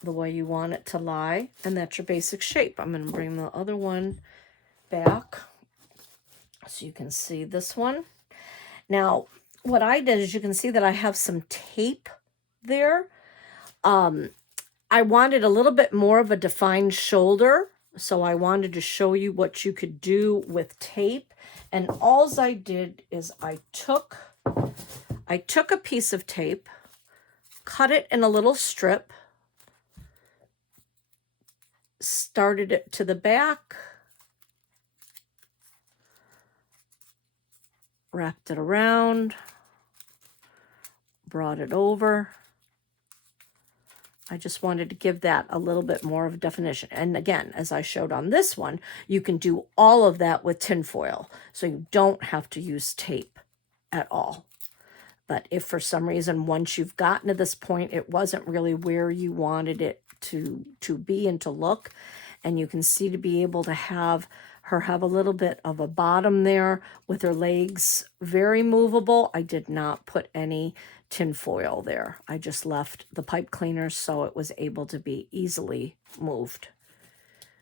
the way you want it to lie, and that's your basic shape. I'm going to bring the other one back so you can see this one. Now, what I did is you can see that I have some tape there. I wanted a little bit more of a defined shoulder, so I wanted to show you what you could do with tape. And all I did is I took a piece of tape, cut it in a little strip, started it to the back, wrapped it around, brought it over. I just wanted to give that a little bit more of a definition. And again, as I showed on this one, you can do all of that with tinfoil. So you don't have to use tape at all. But if for some reason, once you've gotten to this point, it wasn't really where you wanted it to be and to look, and you can see to be able to have her have a little bit of a bottom there with her legs very movable, I did not put any tin foil there. I just left the pipe cleaners so it was able to be easily moved.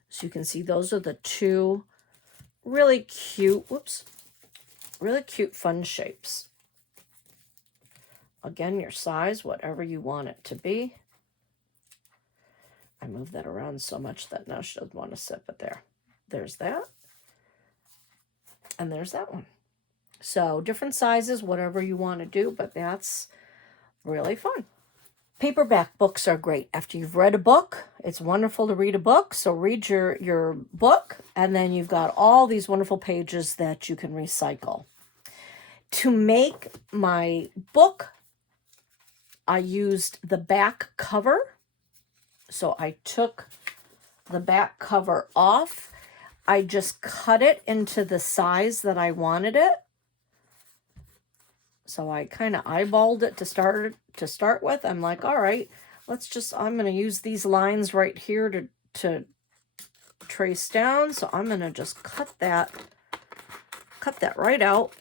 So you can see those are the two really cute, really cute fun shapes. Again, your size, whatever you want it to be. I moved that around so much that now she doesn't want to sit, but there's that. And there's that one. So different sizes, whatever you want to do, but that's really fun. Paperback books are great. After you've read a book, it's wonderful to read a book. So read your book, and then you've got all these wonderful pages that you can recycle. To make my book, I used the back cover. So I took the back cover off. I just cut it into the size that I wanted it. So I kind of eyeballed it to start with. I'm like, all right, I'm going to use these lines right here to trace down. So I'm going to just cut that right out.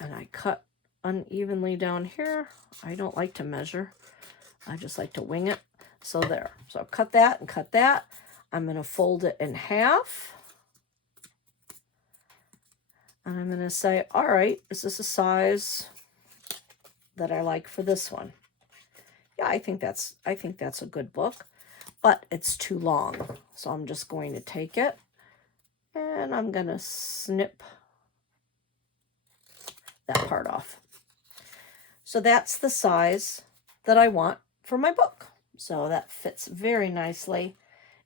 And I cut unevenly down here. I don't like to measure. I just like to wing it. So there. So cut that and cut that. I'm going to fold it in half. And I'm going to say, all right, is this a size that I like for this one? Yeah, I think that's a good book, but it's too long. So I'm just going to take it and I'm going to snip that part off. So that's the size that I want for my book. So that fits very nicely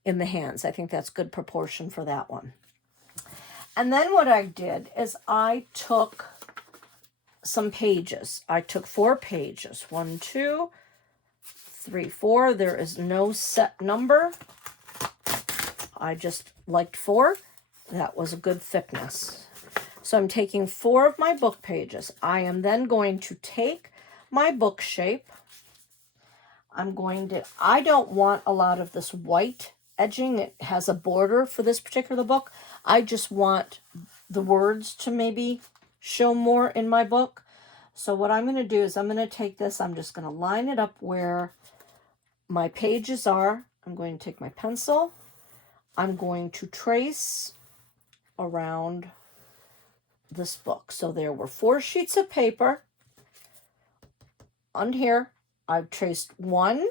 in the hands. I think that's good proportion for that one. And then what I did is I took some pages. I took 4 pages. 1, 2, 3, 4. There is no set number. I just liked 4. That was a good thickness. So I'm taking 4 of my book pages. I am then going to take my book shape. I don't want a lot of this white edging. It has a border for this particular book. I just want the words to maybe show more in my book. So what I'm going to do is I'm going to take this, I'm just going to line it up where my pages are. I'm going to take my pencil. I'm going to trace around this book. So there were 4 sheets of paper. On here, I've traced 1.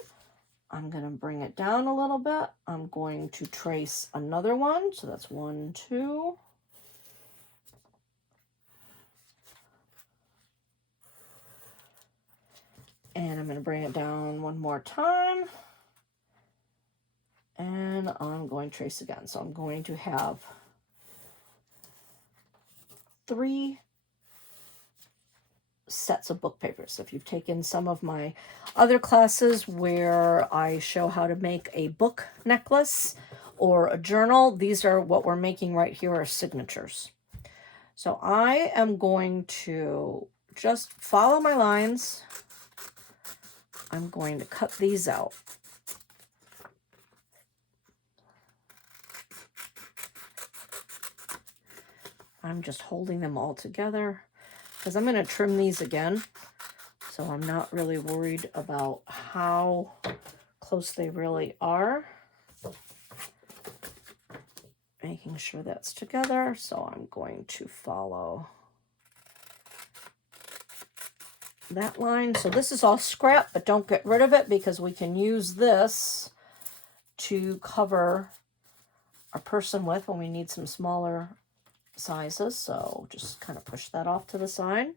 I'm going to bring it down a little bit. I'm going to trace another one. So that's 1, 2. And I'm going to bring it down one more time. And I'm going to trace again. So I'm going to have 3 sets of book papers. So if you've taken some of my other classes where I show how to make a book necklace or a journal, these are what we're making right here are signatures. So I am going to just follow my lines. I'm going to cut these out. I'm just holding them all together because I'm going to trim these again. So I'm not really worried about how close they really are. Making sure that's together. So I'm going to follow that line. So this is all scrap, but don't get rid of it because we can use this to cover our person with when we need some smaller sizes. So just kind of push that off to the side.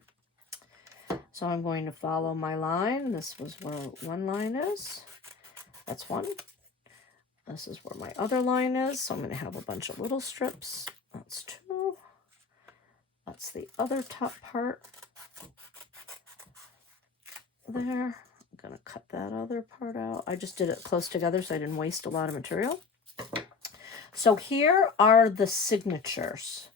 So I'm going to follow my line. This was where one line is. That's 1. This is where my other line is. So I'm going to have a bunch of little strips. That's 2. That's the other top part there. I'm going to cut that other part out. I just did it close together so I didn't waste a lot of material. So here are the signatures,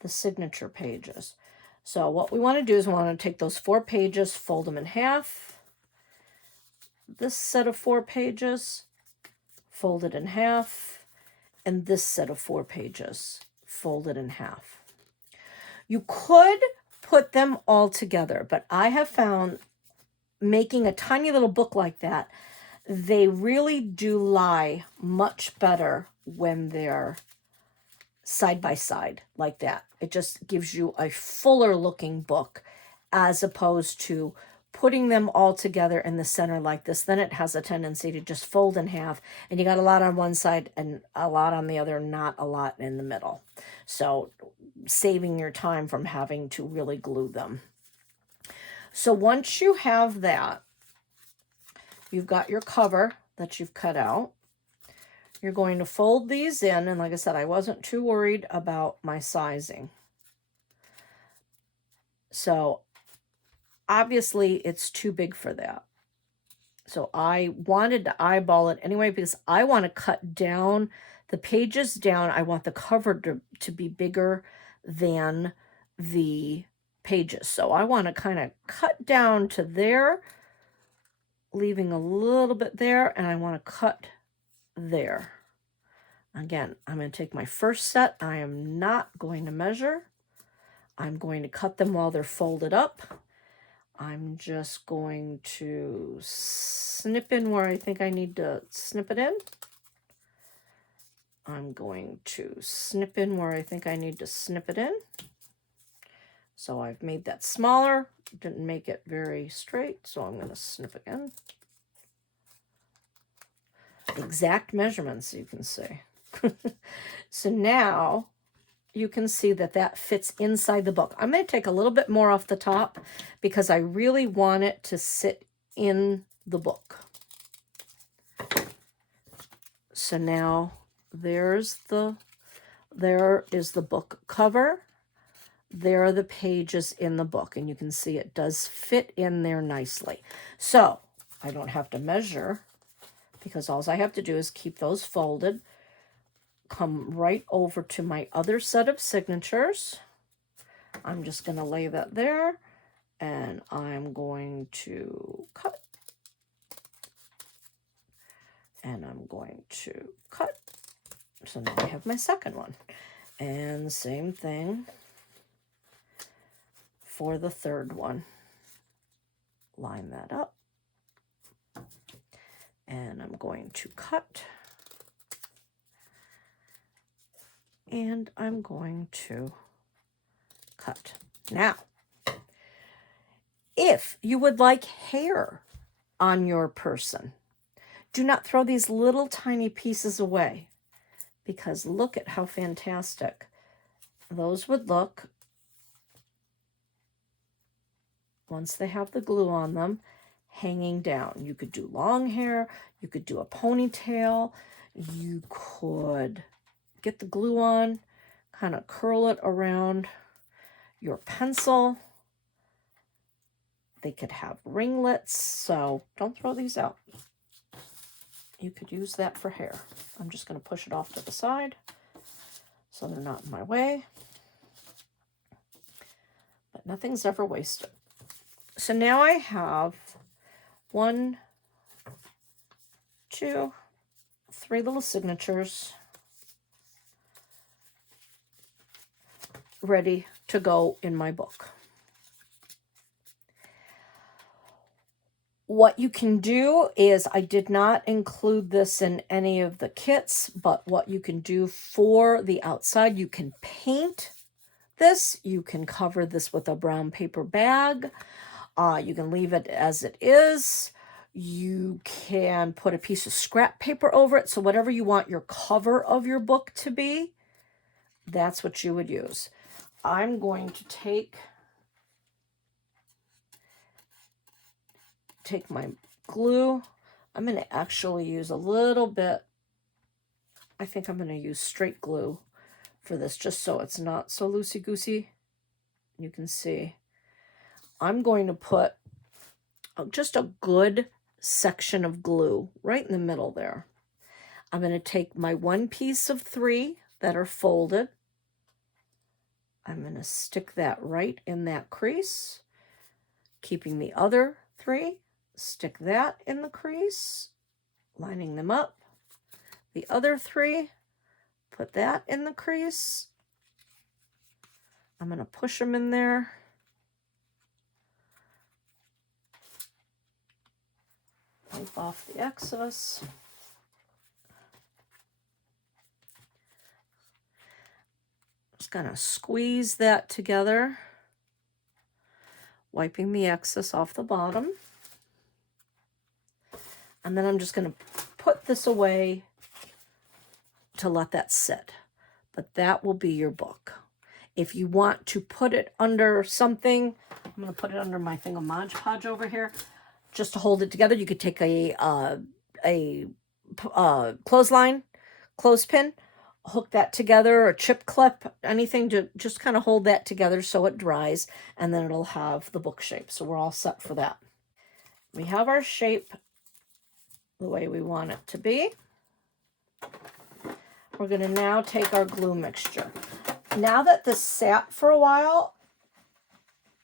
the signature pages. So what we want to do is we want to take those 4 pages, fold them in half. This set of 4 pages, fold it in half. And this set of 4 pages, fold it in half. You could put them all together, but I have found making a tiny little book like that, they really do lie much better when they're side by side like that. It just gives you a fuller looking book as opposed to putting them all together in the center like this. Then it has a tendency to just fold in half, and you got a lot on one side and a lot on the other, not a lot in the middle. So saving your time from having to really glue them. So once you have that, you've got your cover that you've cut out. You're going to fold these in, and like I said, I wasn't too worried about my sizing. So obviously it's too big for that. So I wanted to eyeball it anyway because I want to cut down the pages down. I want the cover to be bigger than the pages. So I want to kind of cut down to there, leaving a little bit there, and I want to cut there. Again, I'm going to take my first set. I am not going to measure. I'm going to cut them while they're folded up. I'm just going to snip in where I think I need to snip it in. I'm going to snip in where I think I need to snip it in. So I've made that smaller. Didn't make it very straight, so I'm going to snip again. Exact measurements, you can see. So now you can see that that fits inside the book. I'm going to take a little bit more off the top because I really want it to sit in the book. So now there is the book cover. There are the pages in the book, and you can see it does fit in there nicely. So I don't have to measure because all I have to do is keep those folded. Come right over to my other set of signatures. I'm just going to lay that there, and I'm going to cut. And I'm going to cut. So now I have my second one. And the same thing for the third one. Line that up. And I'm going to cut. And I'm going to cut. Now, if you would like hair on your person, do not throw these little tiny pieces away, because look at how fantastic those would look once they have the glue on them, hanging down. You could do long hair, you could do a ponytail, you could get the glue on, kind of curl it around your pencil. They could have ringlets, so don't throw these out. You could use that for hair. I'm just going to push it off to the side so they're not in my way. But nothing's ever wasted. So now I have 1, 2, 3 little signatures ready to go in my book. What you can do is, I did not include this in any of the kits, but what you can do for the outside, you can paint this. You can cover this with a brown paper bag. You can leave it as it is. You can put a piece of scrap paper over it. So whatever you want your cover of your book to be, that's what you would use. I'm going to take my glue. I'm going to actually use a little bit. I think I'm going to use straight glue for this, just so it's not so loosey-goosey. You can see I'm going to put just a good section of glue right in the middle there. I'm going to take my one piece of 3 that are folded. I'm going to stick that right in that crease, keeping the other 3, stick that in the crease, lining them up. The other 3, put that in the crease. I'm going to push them in there. Wipe off the excess. Just gonna squeeze that together, wiping the excess off the bottom. And then I'm just gonna put this away to let that sit. But that will be your book. If you want to put it under something, I'm gonna put it under my thing of Mod Podge over here, just to hold it together. You could take a clothesline, clothespin, hook that together, or chip clip, anything to just kind of hold that together so it dries, and then it'll have the book shape. So we're all set for that. We have our shape the way we want it to be. We're going to now take our glue mixture. Now that this sat for a while,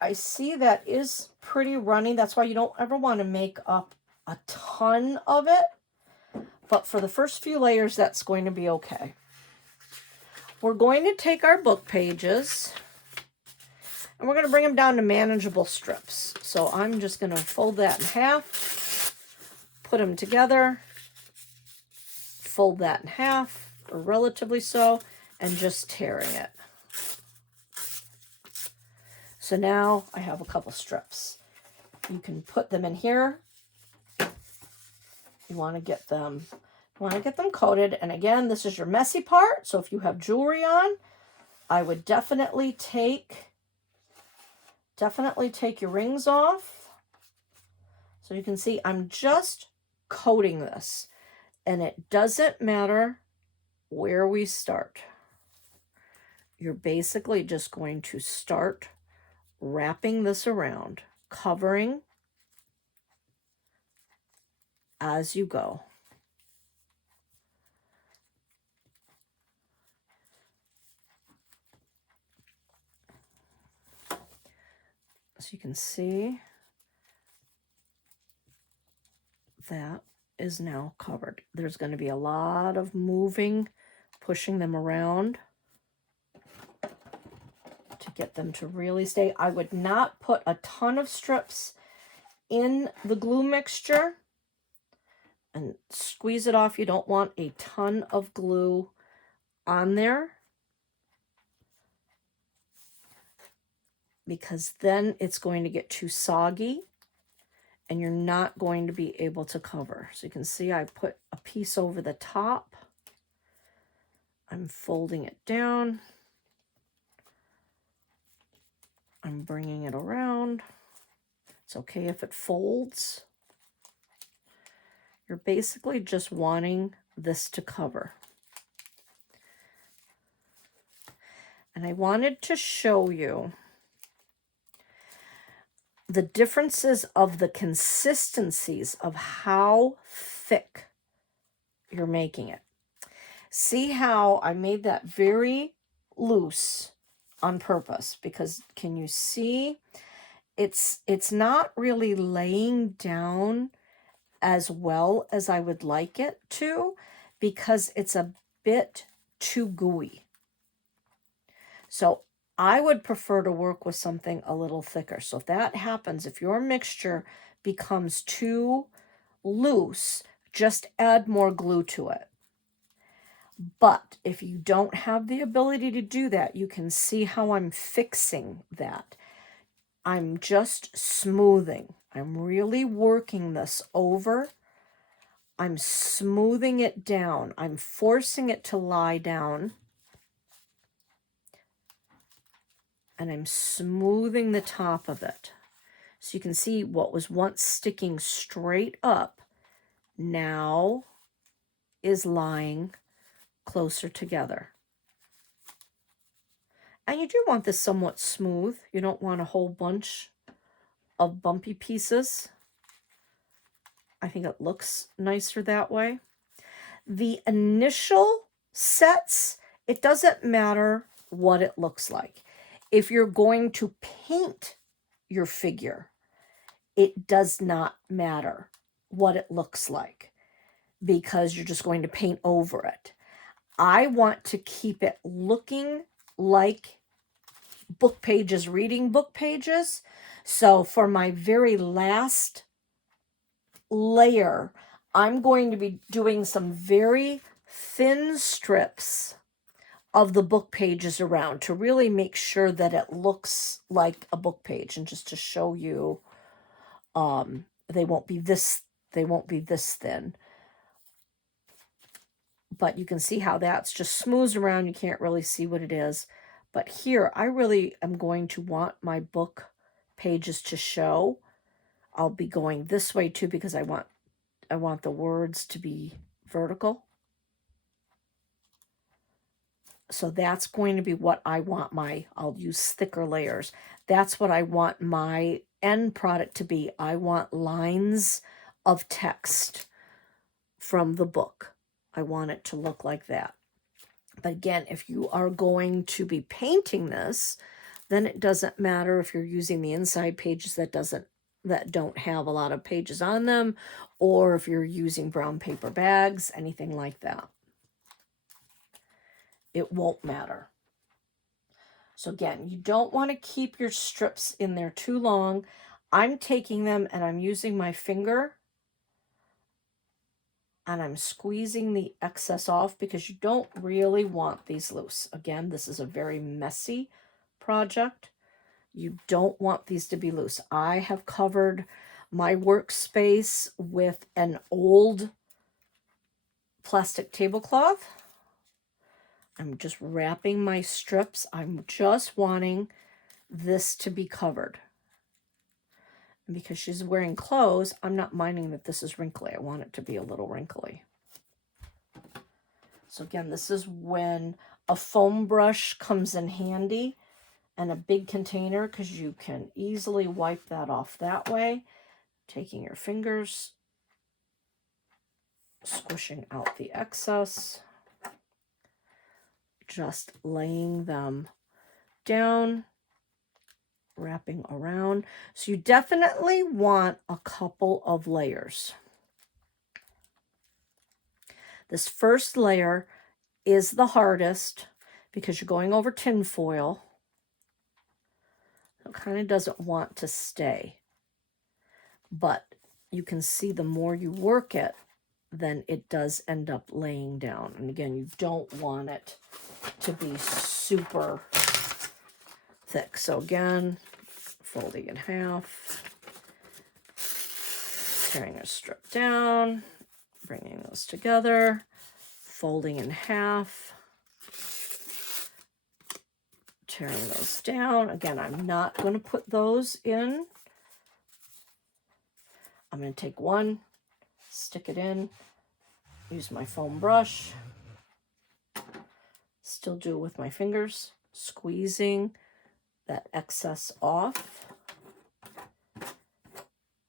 I see that is pretty runny. That's why you don't ever want to make up a ton of it. But for the first few layers, that's going to be okay. We're going to take our book pages and we're going to bring them down to manageable strips. So I'm just going to fold that in half, put them together, fold that in half, or relatively so, and just tearing it. So now I have a couple strips. You can put them in here. You want to get them coated. And again, this is your messy part. So if you have jewelry on, I would definitely take your rings off. So you can see I'm just coating this, and it doesn't matter where we start. You're basically just going to start wrapping this around, covering as you go. So you can see that is now covered. There's going to be a lot of moving, pushing them around to get them to really stay. I would not put a ton of strips in the glue mixture and squeeze it off. You don't want a ton of glue on there, because then it's going to get too soggy and you're not going to be able to cover. So you can see I put a piece over the top. I'm folding it down. I'm bringing it around. It's okay if it folds. You're basically just wanting this to cover. And I wanted to show you the differences of the consistencies of how thick you're making it. See how I made that very loose on purpose, because can you see it's not really laying down as well as I would like it to, because it's a bit too gooey. So I would prefer to work with something a little thicker. So if that happens, if your mixture becomes too loose, just add more glue to it. But if you don't have the ability to do that, you can see how I'm fixing that. I'm just smoothing. I'm really working this over. I'm smoothing it down. I'm forcing it to lie down. And I'm smoothing the top of it. So you can see what was once sticking straight up now is lying closer together. And you do want this somewhat smooth. You don't want a whole bunch of bumpy pieces. I think it looks nicer that way. The initial sets, it doesn't matter what it looks like. If you're going to paint your figure, it does not matter what it looks like because you're just going to paint over it. I want to keep it looking like book pages, reading book pages. So for my very last layer, I'm going to be doing some very thin strips of the book pages around to really make sure that it looks like a book page, and just to show you they won't be this thin, but you can see how that's just smooths around. You can't really see what it is, but here I really am going to want my book pages to show. I'll be going this way too because I want the words to be vertical. So that's going to be what I want I'll use thicker layers. That's what I want my end product to be. I want lines of text from the book. I want it to look like that. But again, if you are going to be painting this, then it doesn't matter if you're using the inside pages that don't have a lot of pages on them, or if you're using brown paper bags, anything like that. It won't matter. So again, you don't want to keep your strips in there too long. I'm taking them and I'm using my finger and I'm squeezing the excess off because you don't really want these loose. Again, this is a very messy project. You don't want these to be loose. I have covered my workspace with an old plastic tablecloth. I'm just wrapping my strips. I'm just wanting this to be covered. And because she's wearing clothes, I'm not minding that this is wrinkly. I want it to be a little wrinkly. So again, this is when a foam brush comes in handy and a big container, because you can easily wipe that off that way. Taking your fingers, squishing out the excess, just laying them down, wrapping around. So you definitely want a couple of layers. This first layer is the hardest because you're going over tin foil. It kind of doesn't want to stay. But you can see the more you work it, then it does end up laying down. And again, you don't want it to be super thick. So again, folding in half, tearing a strip down, bringing those together, folding in half, tearing those down. Again, I'm not going to put those in. I'm going to take one, stick it in, use my foam brush, still do it with my fingers, squeezing that excess off.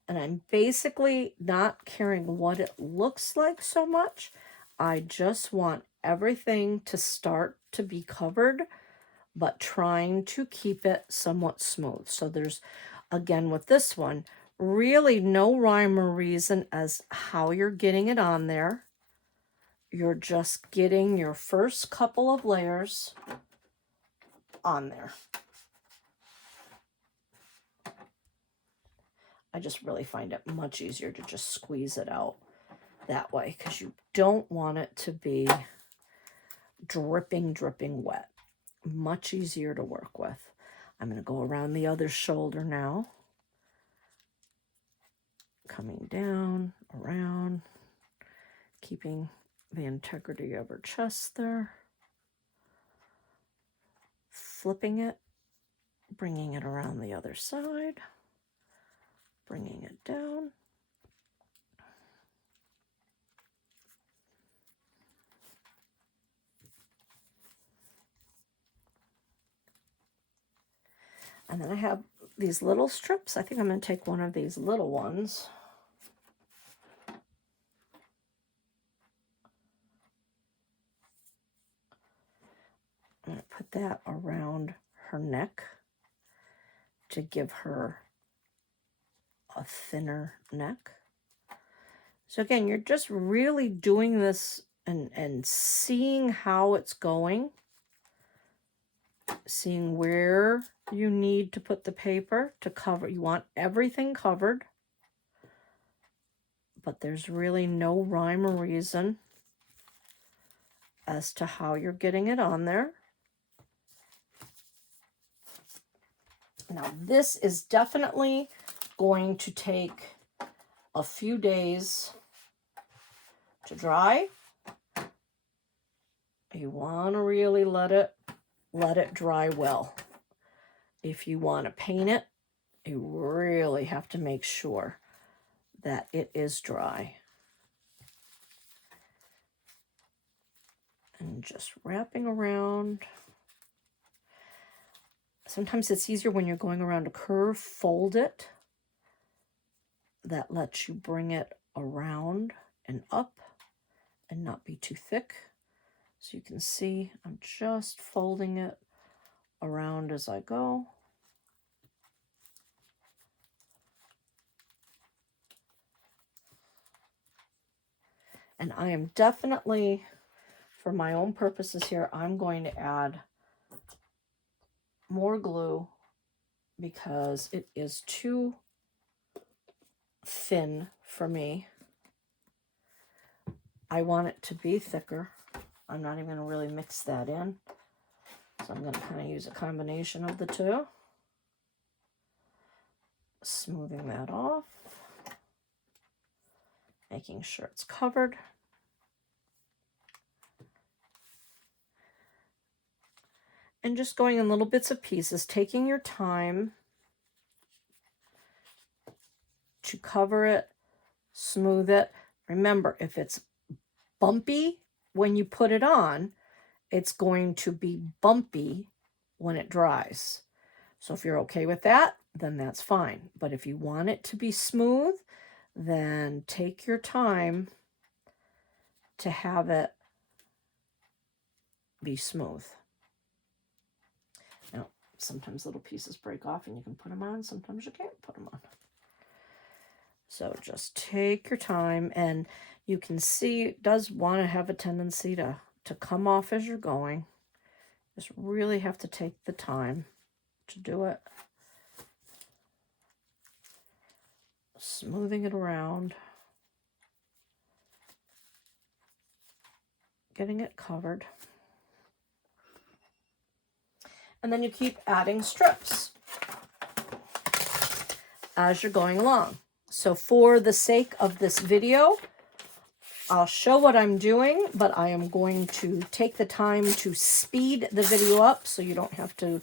And I'm basically not caring what it looks like so much. I just want everything to start to be covered, but trying to keep it somewhat smooth. So there's, again, with this one, really no rhyme or reason as how you're getting it on there. You're just getting your first couple of layers on there. I just really find it much easier to just squeeze it out that way because you don't want it to be dripping wet. Much easier to work with. I'm going to go around the other shoulder now. Coming down, around, keeping the integrity of her chest there. Flipping it, bringing it around the other side, bringing it down. And then I have these little strips. I think I'm going to take one of these little ones. I'm going to put that around her neck to give her a thinner neck. So again, you're just really doing this and seeing how it's going, seeing where you need to put the paper to cover. You want everything covered, but there's really no rhyme or reason as to how you're getting it on there. Now, this is definitely going to take a few days to dry. You want to really let it dry well. If you want to paint it, you really have to make sure that it is dry. And just wrapping around. Sometimes it's easier when you're going around a curve, fold it. That lets you bring it around and up and not be too thick. So you can see I'm just folding it around as I go. And I am definitely, for my own purposes here, I'm going to add more glue because it is too thin for me. I want it to be thicker. I'm not even going to really mix that in. So I'm going to kind of use a combination of the two. Smoothing that off. Making sure it's covered. And just going in little bits of pieces, taking your time to cover it, smooth it. Remember, if it's bumpy when you put it on, it's going to be bumpy when it dries. So if you're okay with that, then that's fine. But if you want it to be smooth, then take your time to have it be smooth. Now, sometimes little pieces break off and you can put them on. Sometimes you can't put them on. So just take your time, and you can see it does want to have a tendency to come off as you're going. Just really have to take the time to do it. Smoothing it around. Getting it covered. And then you keep adding strips as you're going along. So for the sake of this video, I'll show what I'm doing, but I am going to take the time to speed the video up so you don't have to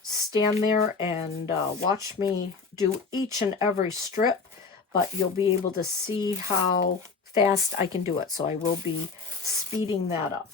stand there and watch me do each and every strip, but you'll be able to see how fast I can do it. So I will be speeding that up.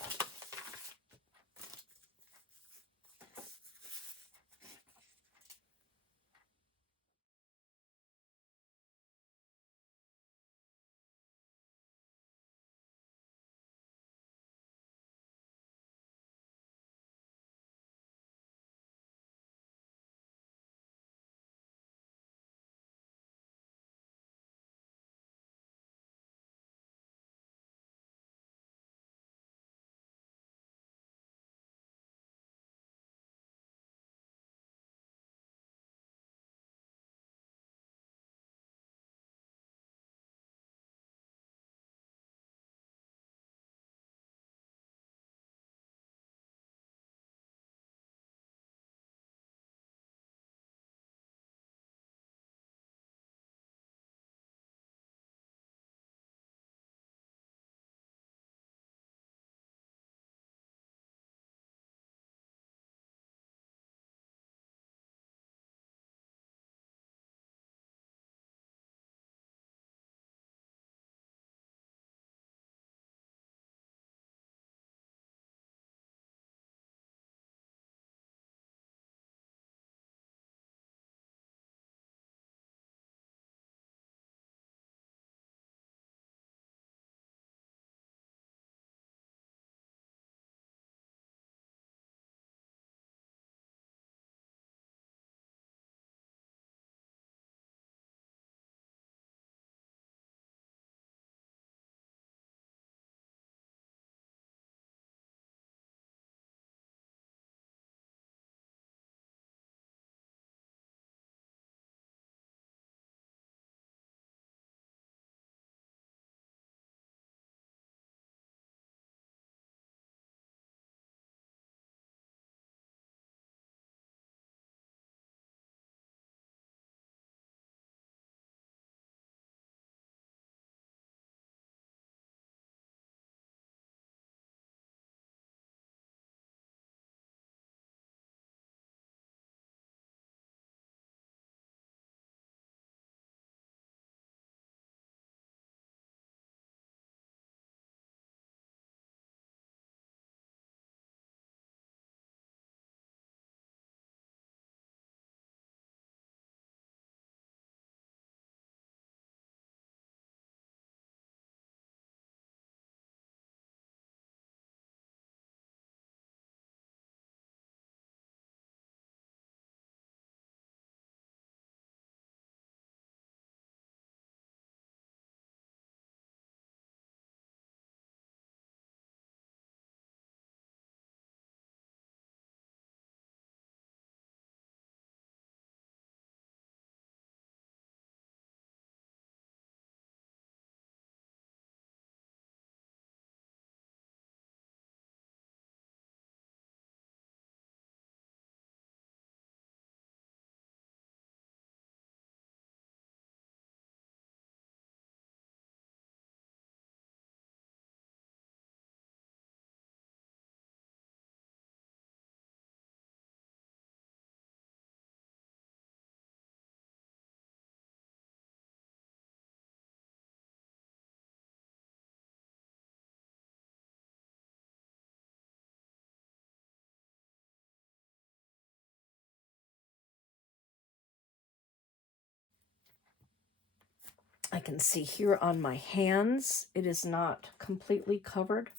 I can see here on my hands, it is not completely covered.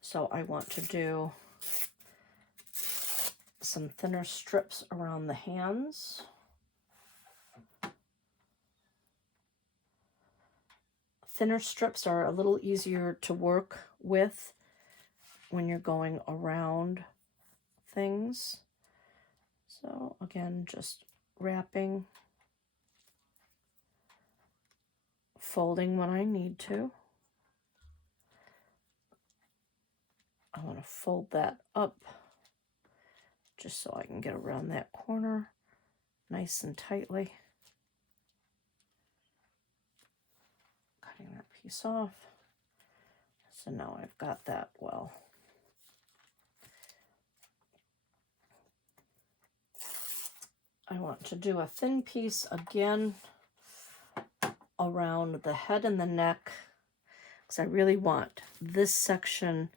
So I want to do some thinner strips around the hands. Thinner strips are a little easier to work with when you're going around things. So again, just wrapping, folding when I need to. I want to fold that up just so I can get around that corner nice and tightly. Cutting that piece off. So now I've got that well. I want to do a thin piece again around the head and the neck because I really want this section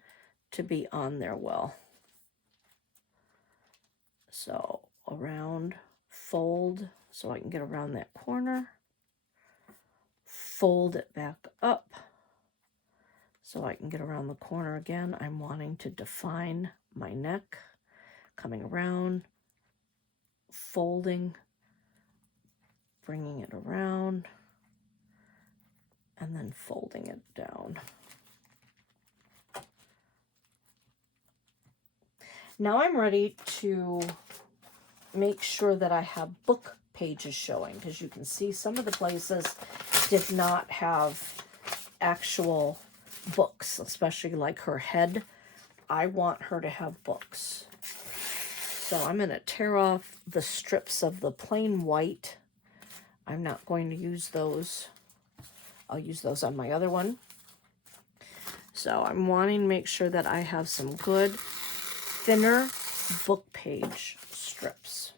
to be on there well. So around, fold so I can get around that corner, fold it back up so I can get around the corner again. I'm wanting to define my neck, coming around, folding, bringing it around, and then folding it down. Now I'm ready to make sure that I have book pages showing, because you can see some of the places did not have actual books, especially like her head. I want her to have books. So I'm going to tear off the strips of the plain white. I'm not going to use those. I'll use those on my other one. So I'm wanting to make sure that I have some good thinner book page strips.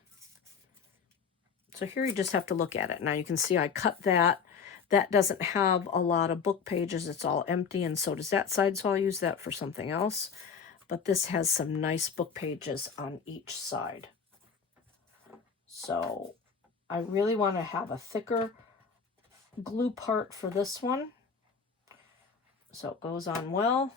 So here you just have to look at it. Now you can see I cut that. That doesn't have a lot of book pages. It's all empty, and so does that side, so I'll use that for something else. But this has some nice book pages on each side. So I really want to have a thicker glue part for this one, so it goes on well.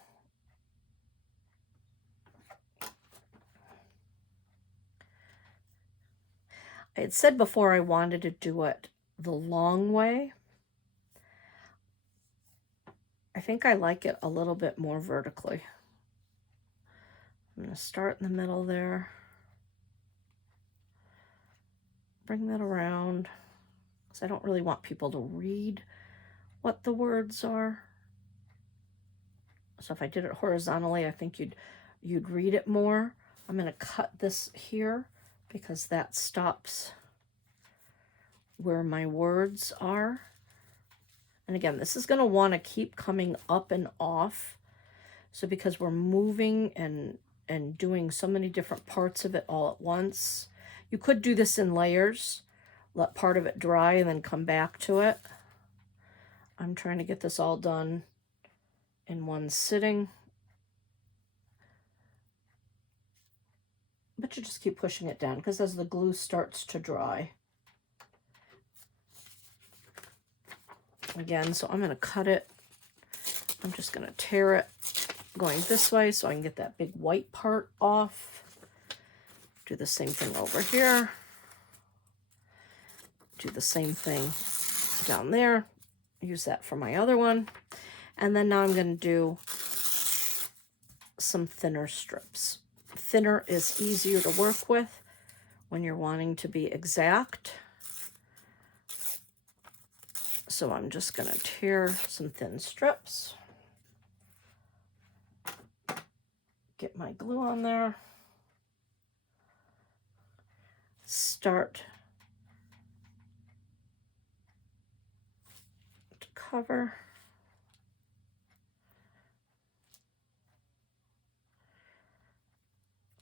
I had said before I wanted to do it the long way. I think I like it a little bit more vertically. I'm going to start in the middle there. Bring that around, because I don't really want people to read what the words are. So if I did it horizontally, I think you'd read it more. I'm going to cut this here because that stops where my words are. And again, this is going to want to keep coming up and off. So because we're moving and doing so many different parts of it all at once, you could do this in layers, let part of it dry and then come back to it. I'm trying to get this all done in one sitting. But you just keep pushing it down, because as the glue starts to dry. Again, so I'm going to cut it. I'm just going to tear it going this way so I can get that big white part off. Do the same thing over here. Do the same thing down there. Use that for my other one. And then now I'm going to do some thinner strips. Thinner is easier to work with when you're wanting to be exact. So I'm just going to tear some thin strips. Get my glue on there. Start to cover.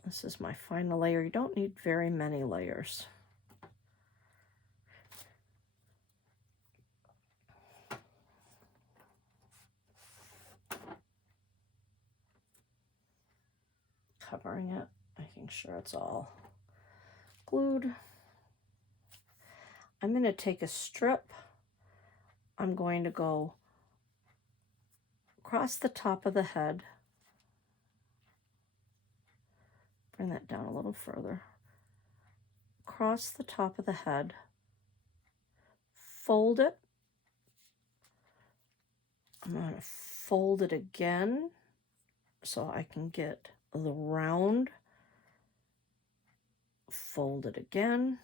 This is my final layer. You don't need very many layers. Covering it, making sure it's all glued. I'm going to take a strip. I'm going to go across the top of the head. Bring that down a little further. Across the top of the head. Fold it. I'm going to fold it again so I can get the round. Fold it again.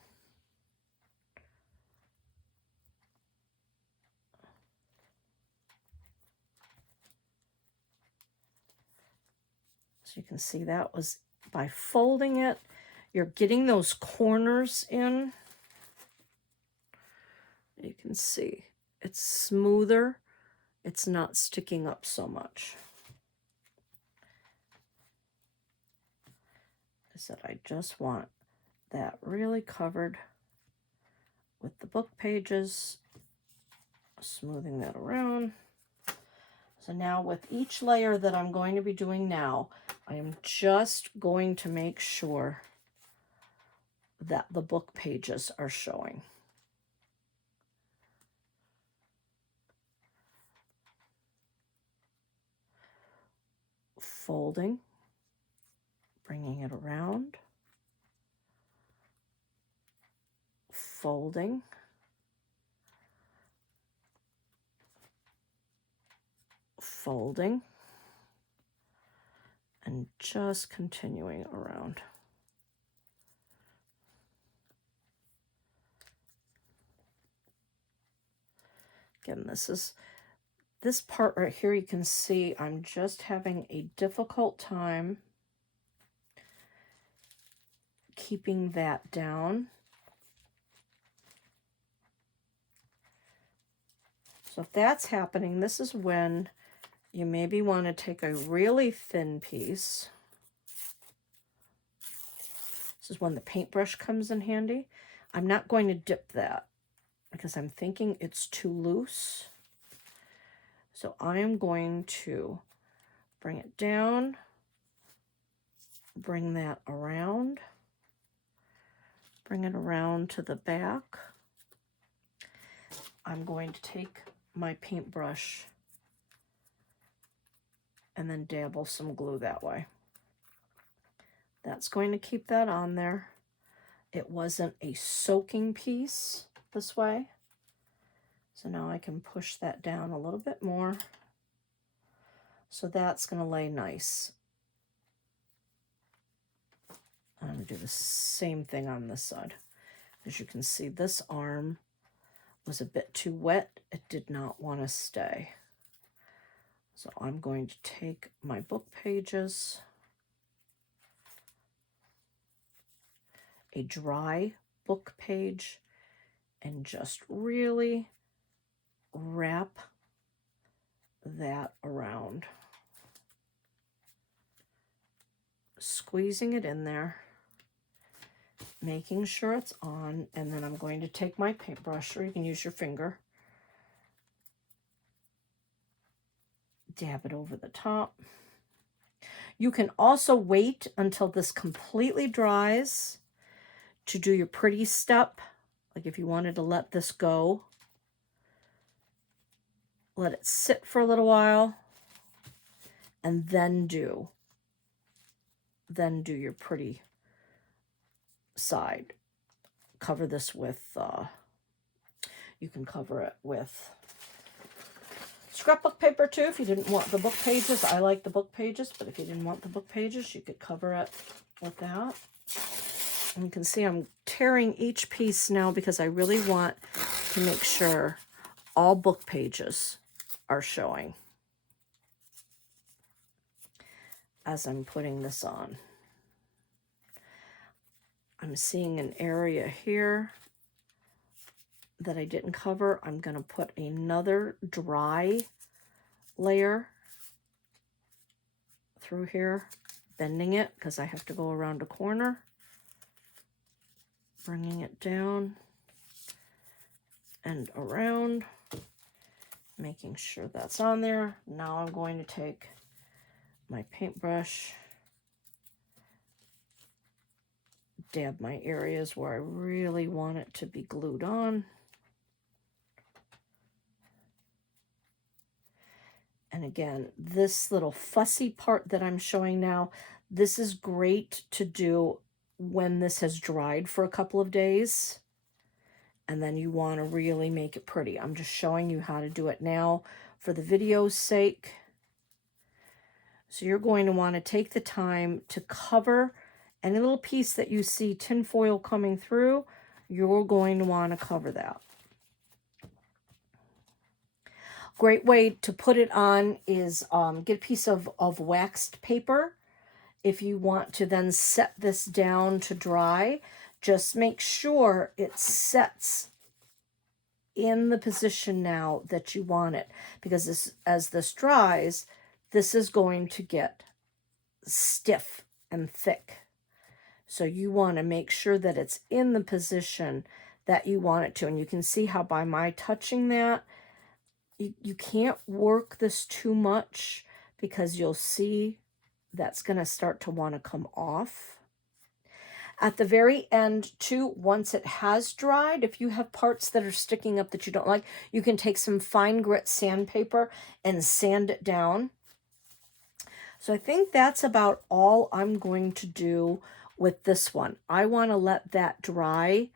So you can see that was by folding it, you're getting those corners in. You can see it's smoother. It's not sticking up so much. I said I just want that really covered with the book pages. Smoothing that around. So now with each layer that I'm going to be doing now, I am just going to make sure that the book pages are showing. Folding, bringing it around, folding, folding, and just continuing around. Again, this part right here, you can see I'm just having a difficult time keeping that down. So if that's happening, this is when you maybe want to take a really thin piece. This is when the paintbrush comes in handy. I'm not going to dip that because I'm thinking it's too loose. So I am going to bring it down, bring that around, bring it around to the back. I'm going to take my paintbrush and then dabble some glue that way. That's going to keep that on there. It wasn't a soaking piece this way. So now I can push that down a little bit more. So that's going to lay nice. I'm going to do the same thing on this side. As you can see, this arm was a bit too wet. It did not want to stay. So I'm going to take my book pages, a dry book page, and just really wrap that around. Squeezing it in there, making sure it's on, and then I'm going to take my paintbrush, or you can use your finger, dab it over the top. You can also wait until this completely dries to do your pretty step. Like if you wanted to let this go, let it sit for a little while, and then do your pretty side. Cover this with, you can cover it with scrapbook paper too if you didn't want the book pages. I like the book pages, but if you didn't want the book pages, you could cover it with that. And you can see I'm tearing each piece now because I really want to make sure all book pages are showing as I'm putting this on. I'm seeing an area here that I didn't cover. I'm going to put another dry layer through here, bending it because I have to go around a corner, bringing it down and around, making sure that's on there. Now I'm going to take my paintbrush, dab my areas where I really want it to be glued on. And again, this little fussy part that I'm showing now, this is great to do when this has dried for a couple of days. And then you want to really make it pretty. I'm just showing you how to do it now for the video's sake. So you're going to want to take the time to cover any little piece that you see tin foil coming through. You're going to want to cover that. Great way to put it on is get a piece of waxed paper. If you want to then set this down to dry, just make sure it sets in the position now that you want it, because this, as this dries, this is going to get stiff and thick. So you want to make sure that it's in the position that you want it to. And you can see how by my touching that, you can't work this too much, because you'll see that's going to start to want to come off. At the very end too, once it has dried, if you have parts that are sticking up that you don't like, you can take some fine grit sandpaper and sand it down. So I think that's about all I'm going to do with this one. I want to let that dry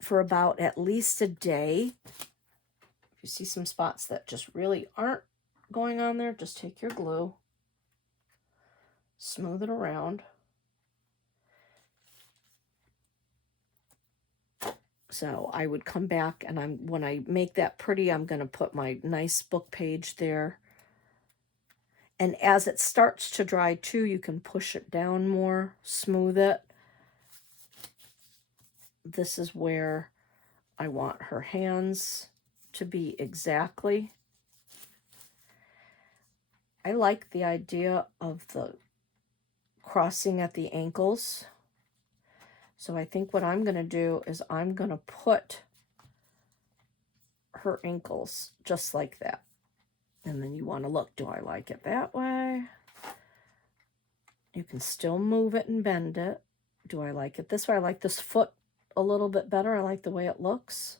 for about at least a day. If you see some spots that just really aren't going on there, just take your glue, smooth it around. So I would come back, and when I make that pretty, I'm going to put my nice book page there. And as it starts to dry too, you can push it down more, smooth it. This is where I want her hands to be exactly. I like the idea of the crossing at the ankles. So I think what I'm going to do is I'm going to put her ankles just like that. And then you want to look, do I like it that way? You can still move it and bend it. Do I like it this way? I like this foot a little bit better. I like the way it looks.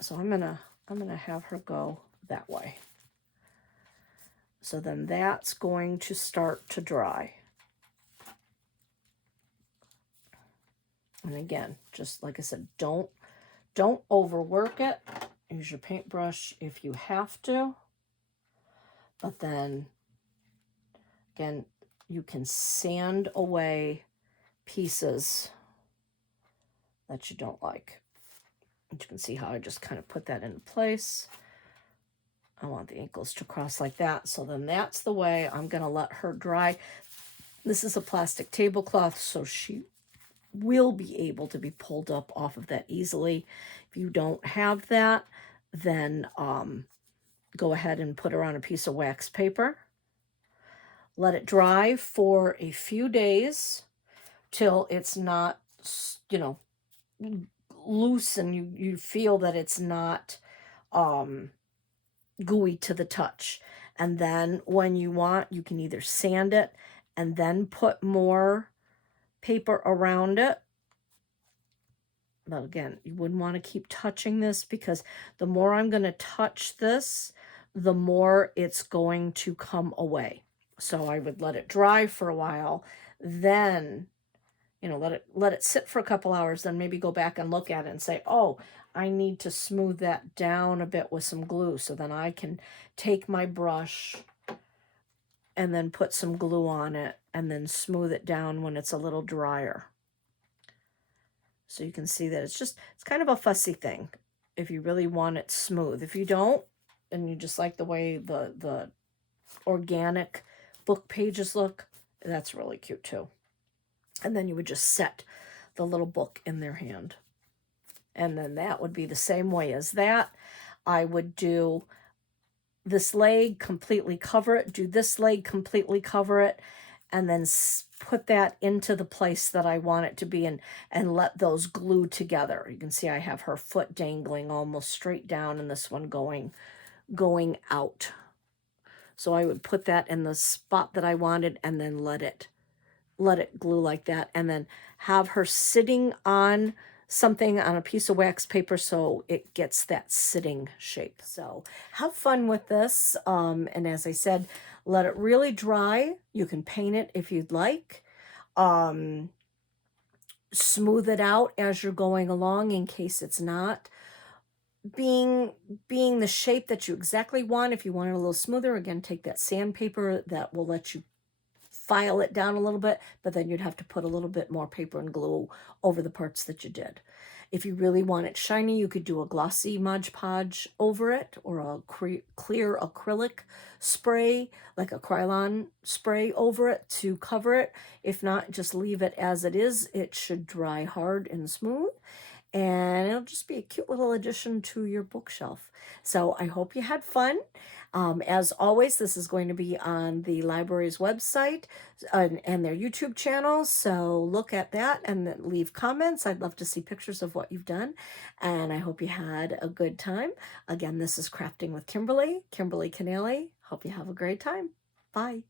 So I'm gonna have her go that way. So then that's going to start to dry. And again, just like I said, don't overwork it. Use your paintbrush if you have to. But then, again, you can sand away pieces that you don't like. And you can see how I just kind of put that into place. I want the ankles to cross like that. So then that's the way I'm going to let her dry. This is a plastic tablecloth, so she will be able to be pulled up off of that easily. If you don't have that, then go ahead and put her on a piece of wax paper. Let it dry for a few days till it's not, you know, loose, and you feel that it's not gooey to the touch. And then when you want, you can either sand it and then put more paper around it. But again, you wouldn't want to keep touching this, because the more I'm going to touch this, the more it's going to come away. So I would let it dry for a while, then, you know, let it sit for a couple hours, then maybe go back and look at it and say, oh, I need to smooth that down a bit with some glue. So then I can take my brush and then put some glue on it and then smooth it down when it's a little drier. So you can see that it's kind of a fussy thing if you really want it smooth. If you don't, and you just like the way the organic book pages look, that's really cute too. And then you would just set the little book in their hand. And then that would be the same way as that. I would do this leg, completely cover it, do this leg, completely cover it, and then put that into the place that I want it to be, and let those glue together. You can see I have her foot dangling almost straight down, and this one going out. So I would put that in the spot that I wanted, and then let it glue like that, and then have her sitting on something on a piece of wax paper so it gets that sitting shape. So have fun with this. And as I said, let it really dry. You can paint it if you'd like. Smooth it out as you're going along in case it's not being the shape that you exactly want. If you want it a little smoother, again, take that sandpaper that will let you file it down a little bit, but then you'd have to put a little bit more paper and glue over the parts that you did. If you really want it shiny, you could do a glossy Mod Podge over it, or a clear acrylic spray, like a Krylon spray over it to cover it. If not, just leave it as it is. It should dry hard and smooth, and it'll just be a cute little addition to your bookshelf. So I hope you had fun. As always, this is going to be on the library's website and their YouTube channel, so look at that and then leave comments. I'd love to see pictures of what you've done, and I hope you had a good time. Again, this is Crafting with Kimberly, Kimberly Canale. Hope you have a great time. Bye.